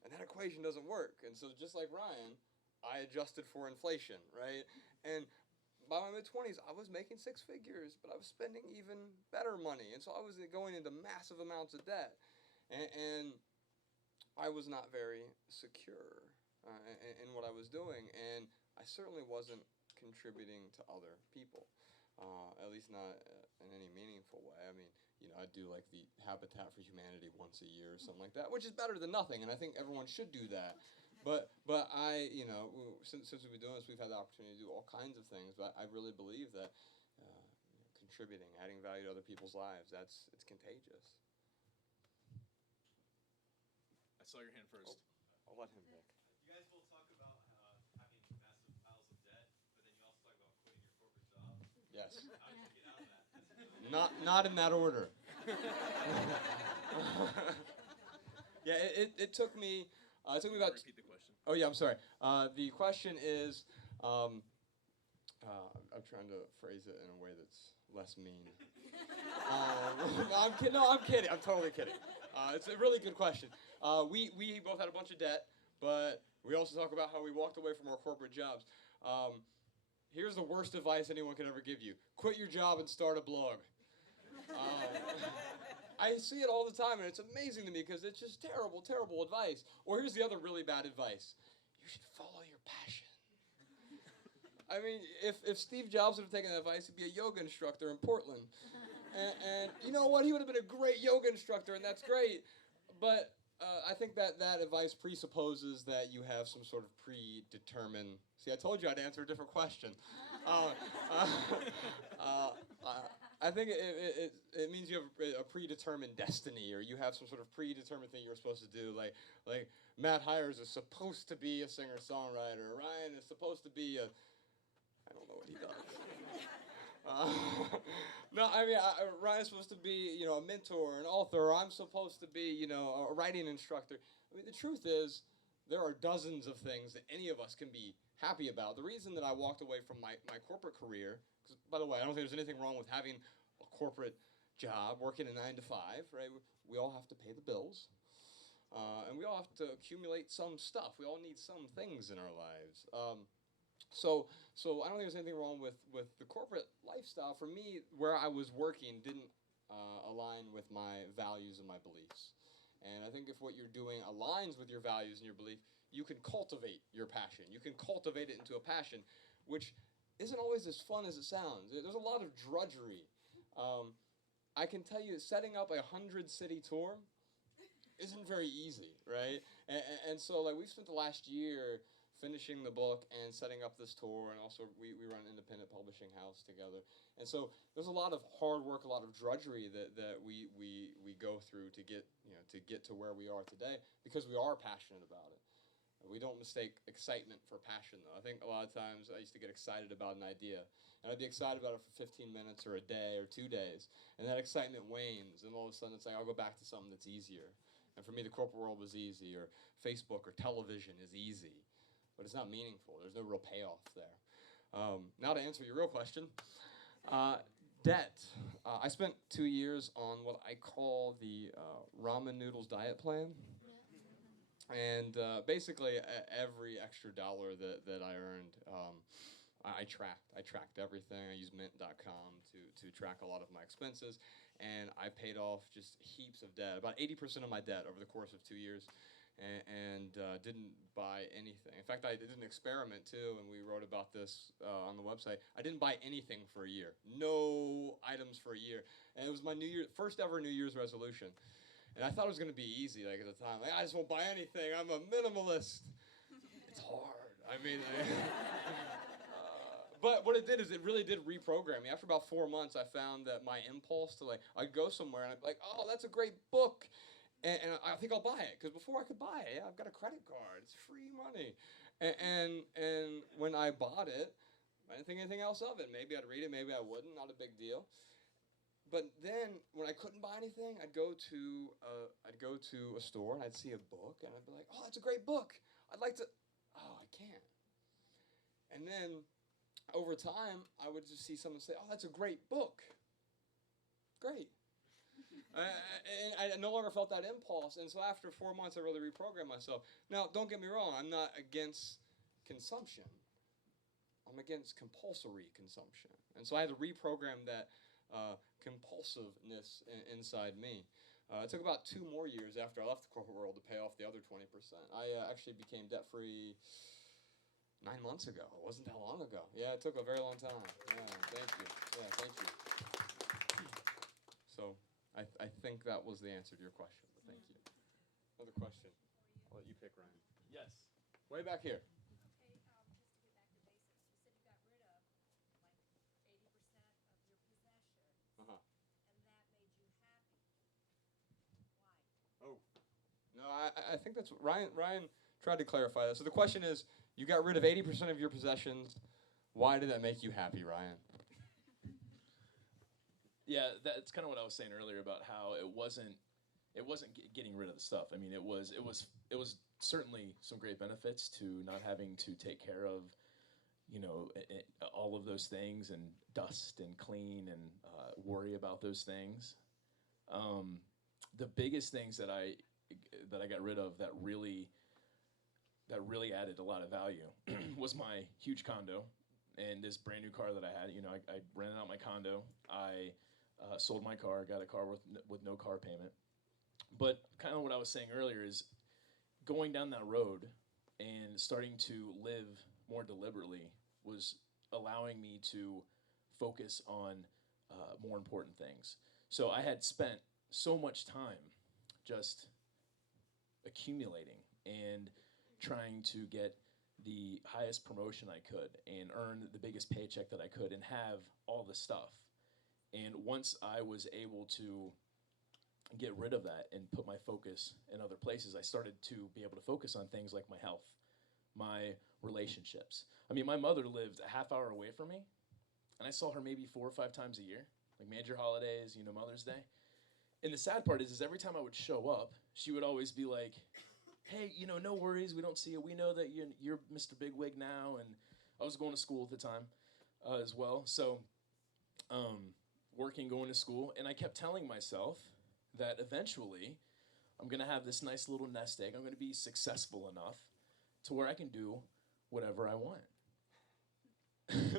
And that equation doesn't work. And so just like Ryan, I adjusted for inflation, right? And by my mid-20s, I was making six figures, but I was spending even better money. And so I was going into massive amounts of debt. And I was not very secure in what I was doing. And I certainly wasn't contributing to other people, at least not in any meaningful way. I do like the Habitat for Humanity once a year or something like that, which is better than nothing, and I think everyone should do that. But I, since we've been doing this, we've had the opportunity to do all kinds of things. But I really believe that contributing, adding value to other people's lives, it's contagious. I saw your hand first. I'll let him pick. You guys both talk about having massive piles of debt, but then you also talk about quitting your corporate job. Yes. How did you get out of that? Not in that order. Yeah, it took me about. Repeat the question. Oh yeah, I'm sorry. The question is, I'm trying to phrase it in a way that's less mean. I'm kidding. No, I'm kidding. I'm totally kidding. It's a really good question. We both had a bunch of debt, but we also talk about how we walked away from our corporate jobs. Here's the worst advice anyone could ever give you: quit your job and start a blog. I see it all the time, and it's amazing to me because it's just terrible, terrible advice. Or here's the other really bad advice: you should follow your passion. If Steve Jobs would have taken that advice, he'd be a yoga instructor in Portland. And you know what? He would have been a great yoga instructor, and that's great. But I think that advice presupposes that you have some sort of predetermined... See, I told you I'd answer a different question. I think it means you have a predetermined destiny, or you have some sort of predetermined thing you're supposed to do. Like Matt Hires is supposed to be a singer-songwriter. Ryan is supposed to be a... I don't know what he does. Ryan's supposed to be, a mentor, an author. Or I'm supposed to be, a writing instructor. The truth is, there are dozens of things that any of us can be happy about. The reason that I walked away from my corporate career, because, by the way, I don't think there's anything wrong with having a corporate job, working a 9 to 5, right? We all have to pay the bills. And we all have to accumulate some stuff. We all need some things in our lives. So I don't think there's anything wrong with the corporate lifestyle. For me, where I was working didn't align with my values and my beliefs. And I think if what you're doing aligns with your values and your belief, you can cultivate your passion. You can cultivate it into a passion, which isn't always as fun as it sounds. There's a lot of drudgery. I can tell you, setting up a 100-city tour isn't very easy, right? And so, like, we've spent the last year finishing the book and setting up this tour, and also we run an independent publishing house together. And so there's a lot of hard work, a lot of drudgery that we go through to get to where we are today, because we are passionate about it. We don't mistake excitement for passion, though. I think a lot of times I used to get excited about an idea, and I'd be excited about it for 15 minutes or a day or 2 days, and that excitement wanes, and all of a sudden it's like, I'll go back to something that's easier. And for me, the corporate world was easy, or Facebook or television is easy, but it's not meaningful. There's no real payoff there. Now to answer your real question, debt. I spent 2 years on what I call the ramen noodles diet plan. And basically, every extra dollar that I earned, I tracked. I tracked everything. I used mint.com to track a lot of my expenses. And I paid off just heaps of debt, about 80% of my debt over the course of 2 years, and didn't buy anything. In fact, I did an experiment, too, and we wrote about this on the website. I didn't buy anything for a year. No items for a year. And it was my first ever New Year's resolution. And I thought it was going to be easy, like, at the time. Like, I just won't buy anything. I'm a minimalist. It's hard. I mean, but what it did is it really did reprogram me. After about 4 months, I found that my impulse to, like, I'd go somewhere and I'd be like, oh, that's a great book. And I think I'll buy it. Because before I could buy it, I've got a credit card. It's free money. And when I bought it, I didn't think anything else of it. Maybe I'd read it, maybe I wouldn't. Not a big deal. But then, when I couldn't buy anything, I'd go to a store and I'd see a book and I'd be like, "Oh, that's a great book. I'd like to." Oh, I can't. And then, over time, I would just see someone say, "Oh, that's a great book." Great. And I no longer felt that impulse. And so after 4 months, I really reprogrammed myself. Now, don't get me wrong. I'm not against consumption. I'm against compulsory consumption. And so I had to reprogram that compulsiveness inside me. It took about 2 more years after I left the corporate world to pay off the other 20%. I actually became debt-free 9 months ago. It wasn't that long ago. Yeah, it took a very long time. Yeah, thank you. Yeah, thank you. So I think that was the answer to your question, but thank you. Another question. I'll let you pick, Ryan. Yes. Way back here. No, I think that's Ryan tried to clarify that. So the question is, you got rid of 80% of your possessions. Why did that make you happy, Ryan? Yeah, that's kind of what I was saying earlier about how it wasn't getting rid of the stuff. I mean, it was certainly some great benefits to not having to take care of, all of those things and dust and clean and worry about those things. The biggest things that I got rid of that really added a lot of value was my huge condo and this brand new car that I had. I rented out my condo. I sold my car, got a car with no car payment. But kind of what I was saying earlier is going down that road and starting to live more deliberately was allowing me to focus on more important things. So I had spent so much time just accumulating and trying to get the highest promotion I could and earn the biggest paycheck that I could and have all the stuff. And once I was able to get rid of that and put my focus in other places, I started to be able to focus on things like my health, my relationships. I mean, my mother lived a half hour away from me, and I saw her maybe 4 or 5 times a year, like major holidays, Mother's Day. And the sad part is every time I would show up, she would always be like, "Hey, no worries, we don't see you. We know that you're Mr. Bigwig now." And I was going to school at the time as well. So working, going to school, and I kept telling myself that eventually I'm going to have this nice little nest egg. I'm going to be successful enough to where I can do whatever I want.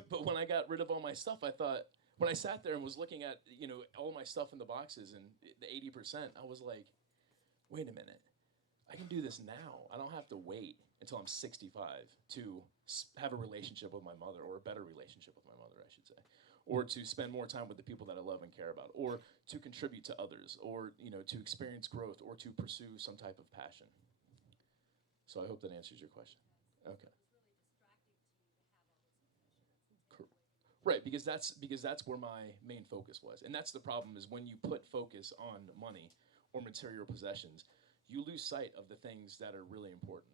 But when I got rid of all my stuff, I thought, when I sat there and was looking at, all my stuff in the boxes and the 80%, I was like, wait a minute. I can do this now. I don't have to wait until I'm 65 to have a relationship with my mother, or a better relationship with my mother, I should say, or to spend more time with the people that I love and care about, or to contribute to others, or to experience growth, or to pursue some type of passion. So I hope that answers your question. Okay. Right, because that's where my main focus was, and that's the problem, is when you put focus on money or material possessions, you lose sight of the things that are really important.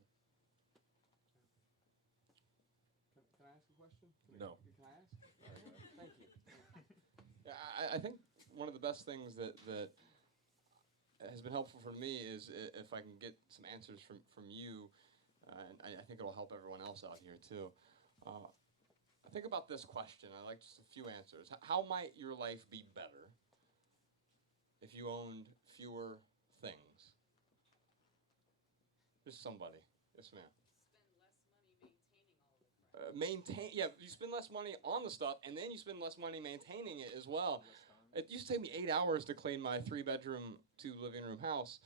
Can I ask a question? No. Can I ask? Thank you. Yeah, I think one of the best things that has been helpful for me is if I can get some answers from you, and I think it'll help everyone else out here too. Think about this question. I like just a few answers. How might your life be better if you owned fewer things? Just somebody. Yes, ma'am. You spend less money on the stuff, and then you spend less money maintaining it as well. It used to take me 8 hours to clean my 3-bedroom, 2-living-room house.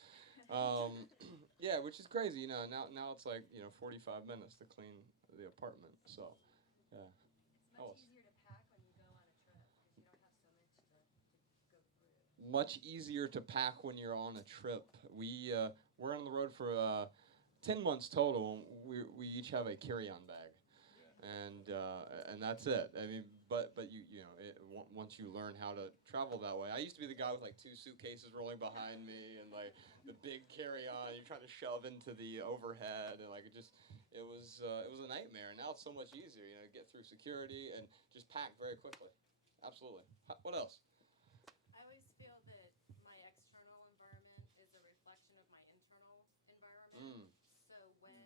Yeah, which is crazy, Now it's like 45 minutes to clean the apartment. So, yeah. It's much easier to pack when you go on a trip because you don't have so much to go through. Much easier to pack when you're on a trip. We're on the road for 10 months total. We each have a carry-on bag, and that's it. I mean, but once you learn how to travel that way, I used to be the guy with like 2 suitcases rolling behind me and like the big carry-on. You're trying to shove into the overhead, and it was a nightmare. Now it's so much easier. Get through security and just pack very quickly. Absolutely. What else? I always feel that my external environment is a reflection of my internal environment. So when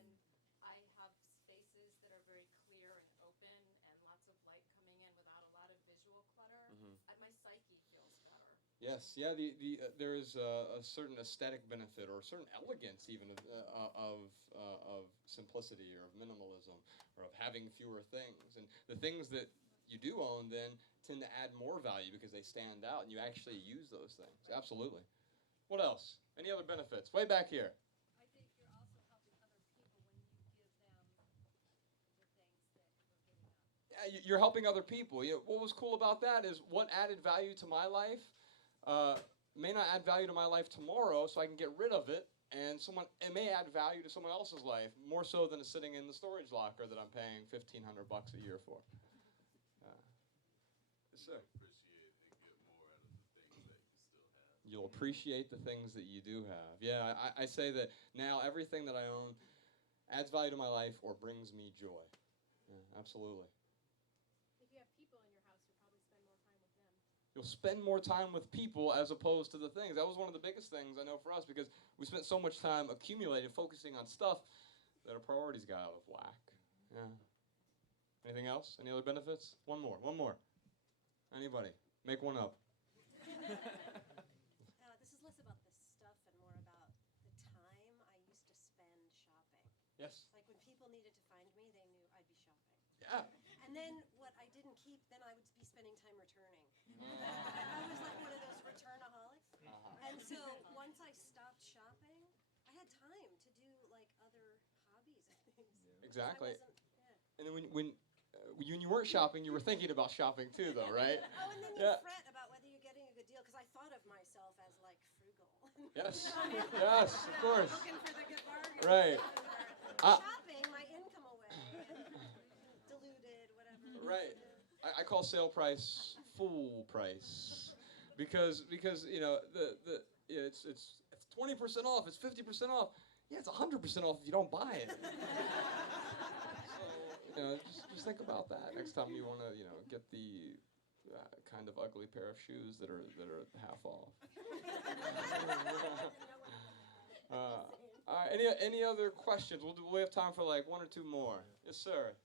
I have spaces that are very clear and open and lots of light coming in without a lot of visual clutter, my psyche feels better. Yes, yeah. There is a certain aesthetic benefit, or a certain elegance, even of simplicity, or of minimalism, or of having fewer things. And the things that you do own then tend to add more value because they stand out, and you actually use those things. Absolutely. What else? Any other benefits? Way back here. I think you're also helping other people when you give them the things that you're giving up. Yeah, you're helping other people. What was cool about that is what added value to my life may not add value to my life tomorrow, so I can get rid of it, and it may add value to someone else's life, more so than it's sitting in the storage locker that I'm paying $1,500 a year for. Yes, sir. You'll appreciate the things that you do have. Yeah, I say that now everything that I own adds value to my life or brings me joy. Yeah, absolutely. If you have people in your house, you'll probably spend more time with them. You'll spend more time with people as opposed to the things. That was one of the biggest things I know for us, because we spent so much time accumulating, focusing on stuff, that our priorities got out of whack. Yeah. Anything else? Any other benefits? One more. Anybody? Make one up. This is less about the stuff and more about the time I used to spend shopping. Yes. Like when people needed to find me, they knew I'd be shopping. Yeah. And then what I didn't keep, then I would be spending time returning. I was like one of those returnaholics. And so once I stopped shopping, I had time to do like other hobbies and things. Exactly. Yeah. And then when you weren't shopping, you were thinking about shopping too, though, right? Oh, and then you fret about whether you're getting a good deal, because I thought of myself as like frugal. Yes. Yes, of course. Looking for the good bargain. Right. Shopping my income away and diluted, whatever. Right. I call sale price full price, because it's 20% off, it's 50% off. Yeah, it's 100% off if you don't buy it. So just think about that next time you want to get the kind of ugly pair of shoes that are half off. All right. Any other questions? We have time for like 1 or 2 more. Yes, sir.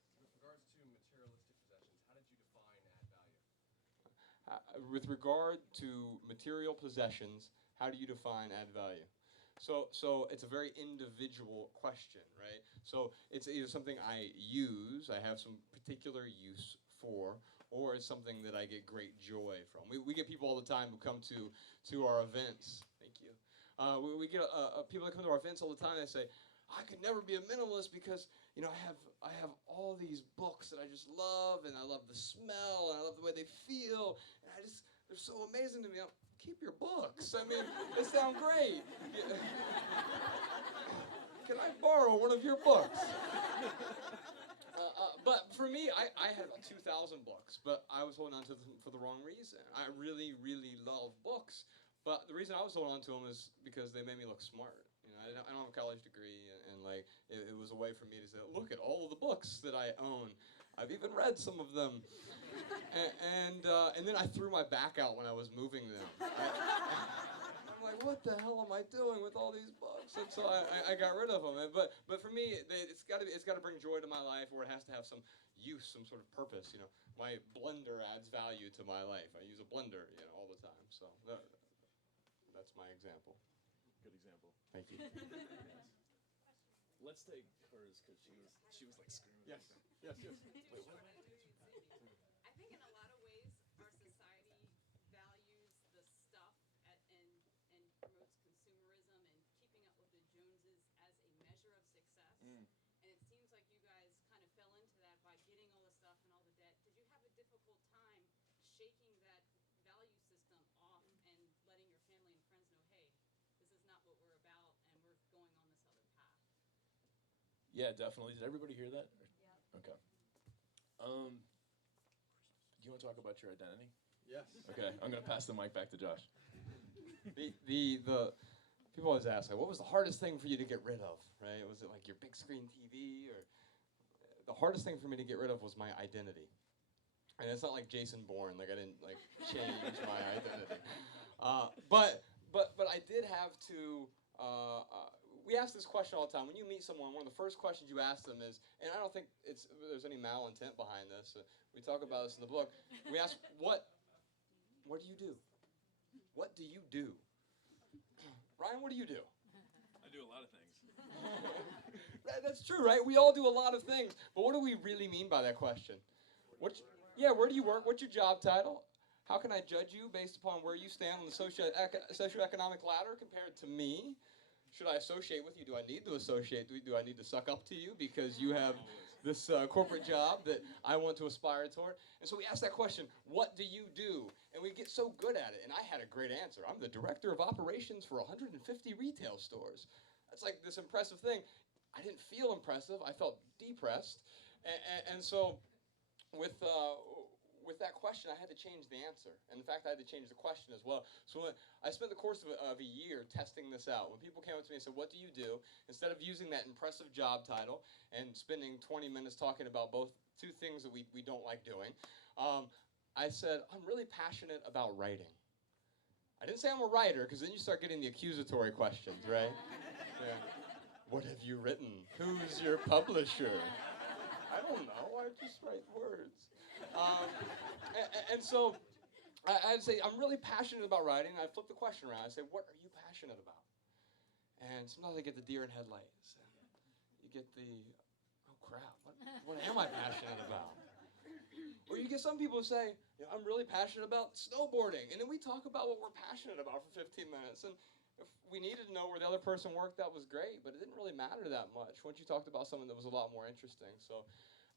With regard to material possessions, how do you define add value? So it's a very individual question, right? So it's either something I use, I have some particular use for, or it's something that I get great joy from. We get people all the time who come to our events. Thank you. We get people that come to our events all the time. They say, I could never be a minimalist because I have all these books that I just love, and I love the smell, and I love the way they feel, and they're so amazing to me. Keep your books. I mean, they sound great. Can I borrow one of your books? But for me, I had 2,000 books, but I was holding on to them for the wrong reason. I really, really love books, but the reason I was holding on to them is because they made me look smart. I don't have a college degree, and like it was a way for me to say, look at all of the books that I own. I've even read some of them, and then I threw my back out when I was moving them. I'm like, what the hell am I doing with all these books? And so I got rid of them. But for me, it's got to bring joy to my life, or it has to have some use, some sort of purpose. My blender adds value to my life. I use a blender, all the time. So that's my example. Good example. Thank you. Let's take hers because she was like screaming. Yes. Wait, what? I think in a lot of ways our society values the stuff and promotes consumerism and keeping up with the Joneses as a measure of success. And it seems like you guys kind of fell into that by getting all the stuff and all the debt. Did you have a difficult time shaking that value system off and letting your family and friends know, hey, this is not what we're about and we're going on this other path? Yeah, definitely. Did everybody hear that? Yeah. Okay. Do you want to talk about your identity? Yes. Okay, I'm gonna pass the mic back to Josh. The people always ask, like, what was the hardest thing for you to get rid of? Right? Was it like your big screen TV, or the hardest thing for me to get rid of was my identity. And it's not like Jason Bourne, like I didn't like change my identity. But I did have to. We ask this question all the time. When you meet someone, one of the first questions you ask them is, and I don't think there's any malintent behind this. We talk about this in the book. We ask, what do you do? What do you do? Ryan, what do you do? I do a lot of things. That's true, right? We all do a lot of things. But what do we really mean by that question? Where do you work? What's your job title? How can I judge you based upon where you stand on the socioeconomic ladder compared to me? Should I associate with you? Do I need to associate? Do I need to suck up to you because you have this corporate job that I want to aspire toward? And so we ask that question, what do you do? And we get so good at it. And I had a great answer. I'm the director of operations for 150 retail stores. That's like this impressive thing. I didn't feel impressive. I felt depressed. And so with that question, I had to change the answer. And in fact, I had to change the question as well. So I spent the course of a year testing this out. When people came up to me and said, what do you do? Instead of using that impressive job title and spending 20 minutes talking about both two things that we don't like doing, I said, I'm really passionate about writing. I didn't say I'm a writer, because then you start getting the accusatory questions, right? Yeah. What have you written? Who's your publisher? I don't know. I just write words. And so I'd say, I'm really passionate about writing. I flip the question around. I say, what are you passionate about? And sometimes I get the deer in headlights. You get the, oh crap, what am I passionate about? Or you get some people who say, I'm really passionate about snowboarding. And then we talk about what we're passionate about for 15 minutes. And if we needed to know where the other person worked, that was great. But it didn't really matter that much once you talked about something that was a lot more interesting. So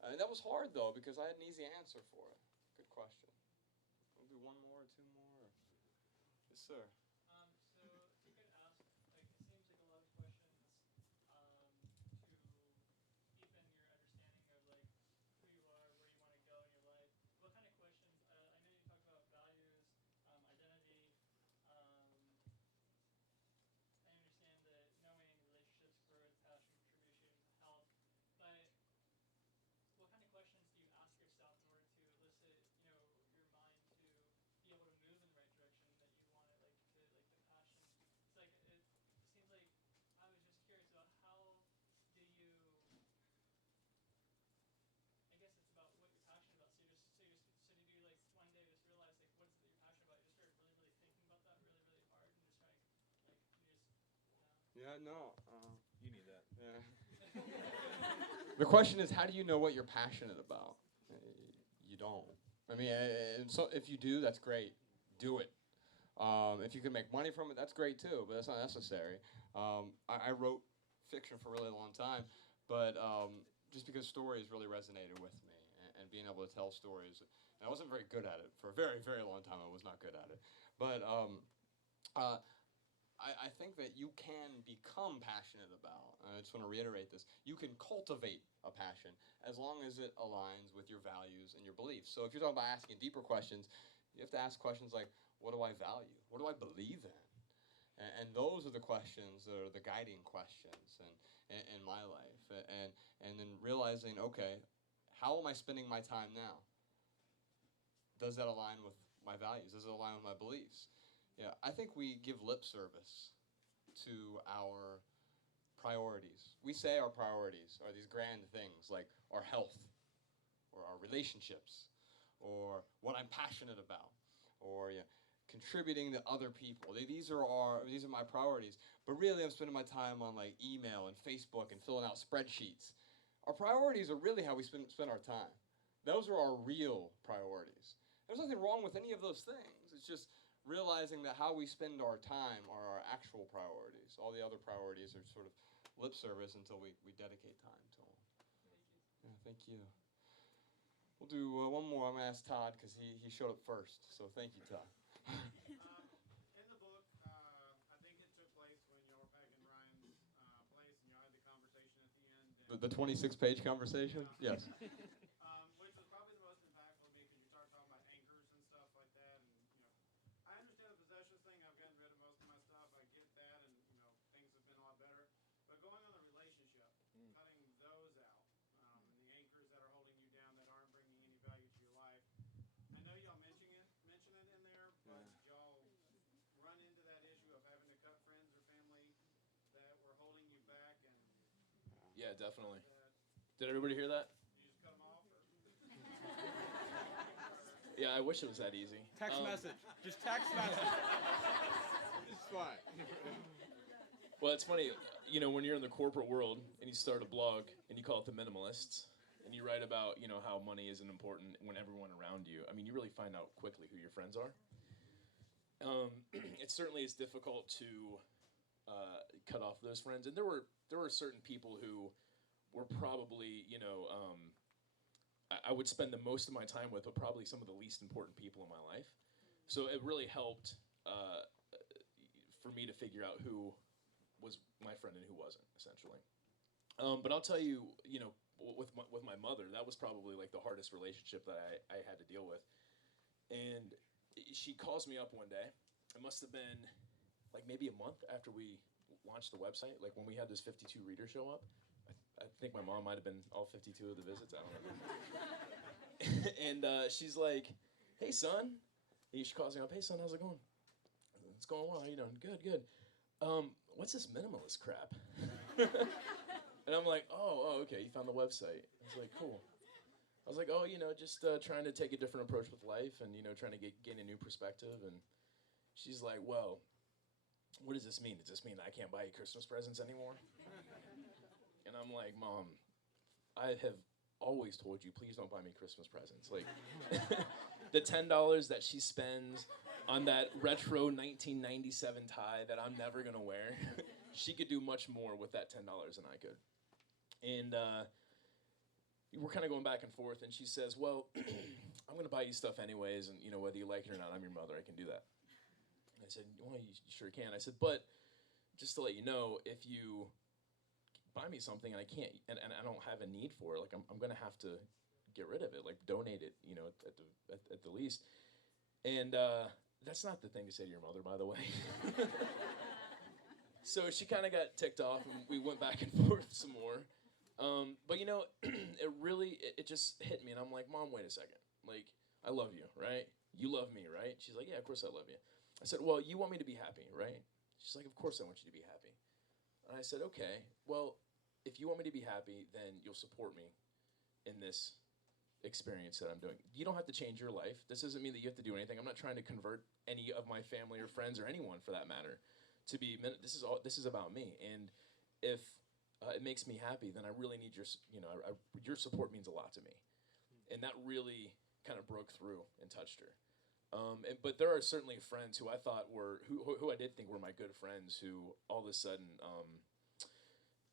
that was hard, though, because I had an easy answer for it. Good question. We'll do one more or two more. Yes, sir. So if you could ask, like, it seems like a lot of questions to deepen your understanding of like who you are, where you want to go in your life. What kind of questions? I know you talk about values, identity. I understand that knowing relationships, growth, passion, contribution, health, but what kind of questions do you ask yourself in order to elicit, your mind to be able to move in the right direction that you want it, like to like the passion? It's like it seems like I was just curious about how do you? I guess it's about what you're passionate about. So did you like one day just realize like what is it that you're passionate about? You just started really thinking about that really hard and just trying like you just. Yeah, no. You need that. Yeah. The question is, how do you know what you're passionate about? You don't. I mean, and so if you do, that's great. Do it. If you can make money from it, that's great too, but that's not necessary. I wrote fiction for a really long time, but just because stories really resonated with me, and being able to tell stories. And I wasn't very good at it. For a very, very long time, I was not good at it. But I think that you can become passionate about, and I just want to reiterate this, you can cultivate a passion as long as it aligns with your values and your beliefs. So if you're talking about asking deeper questions, you have to ask questions like, what do I value? What do I believe in? And those are the questions that are the guiding questions in my life. And then realizing, okay, how am I spending my time now? Does that align with my values? Does it align with my beliefs? Yeah, I think we give lip service to our priorities. We say our priorities are these grand things like our health or our relationships or what I'm passionate about or contributing to other people. These are my priorities. But really, I'm spending my time on like email and Facebook and filling out spreadsheets. Our priorities are really how we spend our time. Those are our real priorities. There's nothing wrong with any of those things. It's just realizing that how we spend our time are our actual priorities. All the other priorities are sort of lip service until we dedicate time to them. Yeah, thank you. We'll do one more. I'm going to ask Todd because he showed up first. So thank you, Todd. In the book, I think it took place when y'all were back in Ryan's place and y'all had the conversation at the end. The 26-page conversation? Yes. Which was probably the most impactful to me because you started talking about anchors and stuff like that. And, I understand the possessions thing. I've gotten rid of most of my stuff. I get that. And, things have been a lot better. But going on the relationship, cutting those out, and the anchors that are holding you down that aren't bringing any value to your life. I know y'all mention it in there, but y'all run into that issue of having to cut friends or family that were holding you back, and Yeah, definitely. Did everybody hear that? you just cut them off. Or Yeah, I wish it was that easy. Text message. Just text message. It's fine. Well, it's funny, when you're in the corporate world and you start a blog and you call it the Minimalists, and you write about, how money isn't important when everyone around you, I mean, you really find out quickly who your friends are. It certainly is difficult to cut off those friends, and there were certain people who were probably, I would spend the most of my time with, but probably some of the least important people in my life. So it really helped for me to figure out who was my friend and who wasn't, essentially. But I'll tell you, with my mother, that was probably like the hardest relationship that I had to deal with. And she calls me up one day. It must have been like maybe a month after we launched the website, like when we had those 52 readers show up. I think my mom might have been all 52 of the visits. I don't know. And she's like, "Hey, son." And she calls me up. "Hey, son, how's it going?" "It's going well. How you doing?" "Good, good. What's this minimalist crap?" And I'm like, oh, okay, you found the website. I was like, cool. I was like, oh, just trying to take a different approach with life and, trying to gain a new perspective. And she's like, well, what does this mean? Does this mean that I can't buy you Christmas presents anymore? And I'm like, Mom, I have always told you, please don't buy me Christmas presents. Like, the $10 that she spends on that retro 1997 tie that I'm never going to wear, she could do much more with that $10 than I could. And we're kind of going back and forth, and she says, well, I'm going to buy you stuff anyways, and, whether you like it or not, I'm your mother, I can do that. And I said, well, you sure can. I said, but just to let you know, if you buy me something and I can't, and I don't have a need for it, like, I'm going to have to get rid of it, like, donate it, at the least. And that's not the thing to say to your mother, by the way. So she kind of got ticked off, and we went back and forth some more. But it just hit me, and I'm like, Mom, wait a second. Like, I love you, right? You love me, right? She's like, yeah, of course I love you. I said, well, you want me to be happy, right? She's like, of course I want you to be happy. And I said, okay, well, if you want me to be happy, then you'll support me in this experience that I'm doing. You don't have to change your life. This doesn't mean that you have to do anything. I'm not trying to convert any of my family or friends or anyone for that matter to be, this is about me. And if it makes me happy, then I really need your support means a lot to me. And that really kind of broke through and touched her. But there are certainly friends who I thought were who I did think were my good friends who all of a sudden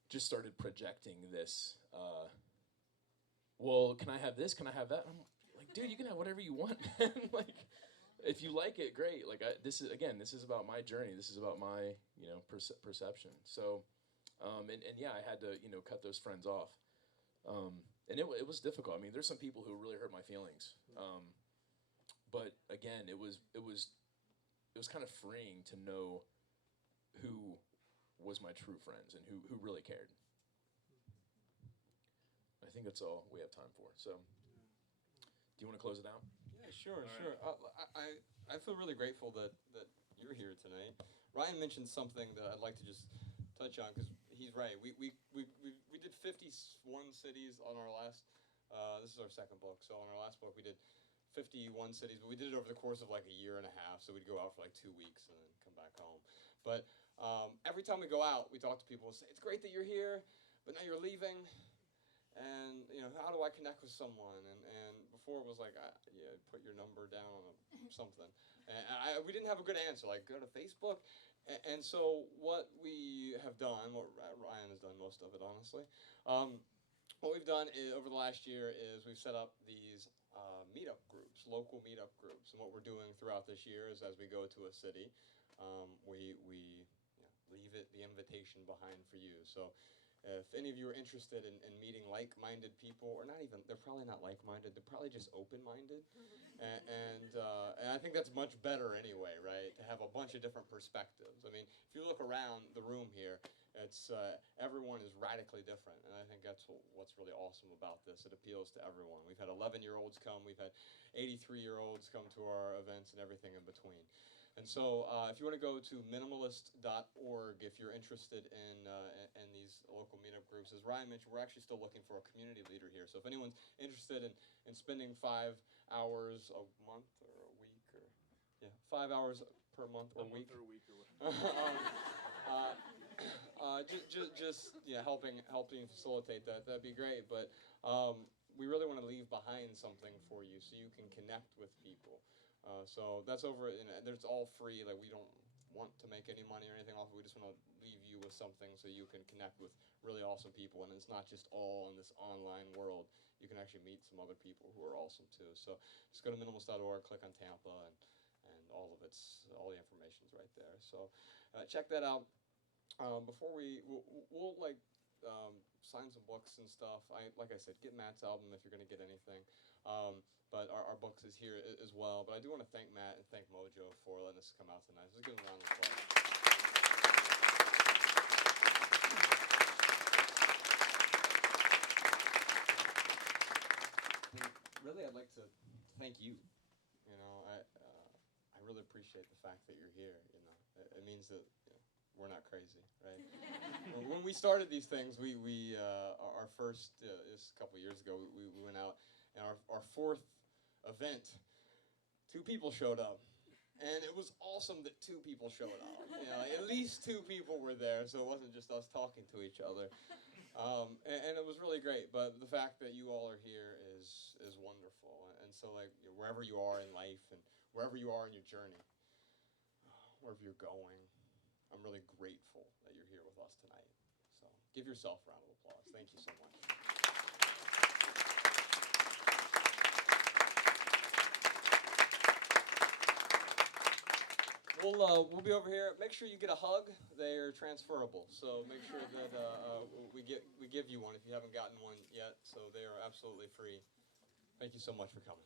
just started projecting this. Well, can I have this? Can I have that? I'm like, dude, you can have whatever you want, man. Like, if you like it, great. Like, this is about my journey. This is about my perception. So, and yeah, I had to cut those friends off, and it was difficult. I mean, there's some people who really hurt my feelings. But again, it was kind of freeing to know who was my true friends and who really cared. I think that's all we have time for. So, do you want to close it out? Yeah, sure. I feel really grateful that you're here tonight. Ryan mentioned something that I'd like to just touch on because he's right. We did 51 cities on our last. This is our second book. So on our last book, we did 51 cities, but we did it over the course of like a year and a half. So we'd go out for like 2 weeks and then come back home. But every time we go out, we talk to people and say, it's great that you're here, but now you're leaving. And, how do I connect with someone? And before it was like, put your number down on something. And we didn't have a good answer, like go to Facebook. And so what we have done, what Ryan has done most of it, honestly, what we've done over the last year is we've set up these meetup groups, local meetup groups. And what we're doing throughout this year is as we go to a city, we leave the invitation behind for you. So if any of you are interested in meeting like-minded people, or not even, they're probably not like-minded, they're probably just open-minded. And I think that's much better anyway, right? To have a bunch of different perspectives. I mean, if you look around the room here, it's everyone is radically different, and I think that's what's really awesome about this. It appeals to everyone. We've had 11-year-olds come, we've had 83-year-olds come to our events, and everything in between. And so if you want to go to minimalist.org if you're interested in these local meetup groups, as Ryan mentioned, we're actually still looking for a community leader here. So if anyone's interested in spending 5 hours a month or a week, or 5 hours per month or week. Month or a week or whatever. Just helping facilitate that'd be great. But we really want to leave behind something for you so you can connect with people. So that's over, and it's all free. Like, we don't want to make any money or anything off it. We just want to leave you with something so you can connect with really awesome people. And it's not just all in this online world. You can actually meet some other people who are awesome too. So just go to minimalist.org, click on Tampa, and all the information's right there. So check that out. Before we'll sign some books and stuff. Like I said, get Matt's album if you're going to get anything. But our books is here as well. But I do want to thank Matt and thank Mojo for letting us come out tonight. Let's give them a round of applause. And really, I'd like to thank you. I really appreciate the fact that you're here. It means that we're not crazy, right? When we started these things, our first, this a couple years ago, we went out, and our fourth event, 2 people showed up. And it was awesome that 2 people showed up. At least 2 people were there, so it wasn't just us talking to each other. And it was really great. But the fact that you all are here is wonderful. And so, wherever you are in life and wherever you are in your journey, wherever you're going, I'm really grateful that you're here with us tonight. So give yourself a round of applause. Thank you so much. We'll be over here. Make sure you get a hug. They're transferable, so make sure that we give you one if you haven't gotten one yet. So they are absolutely free. Thank you so much for coming.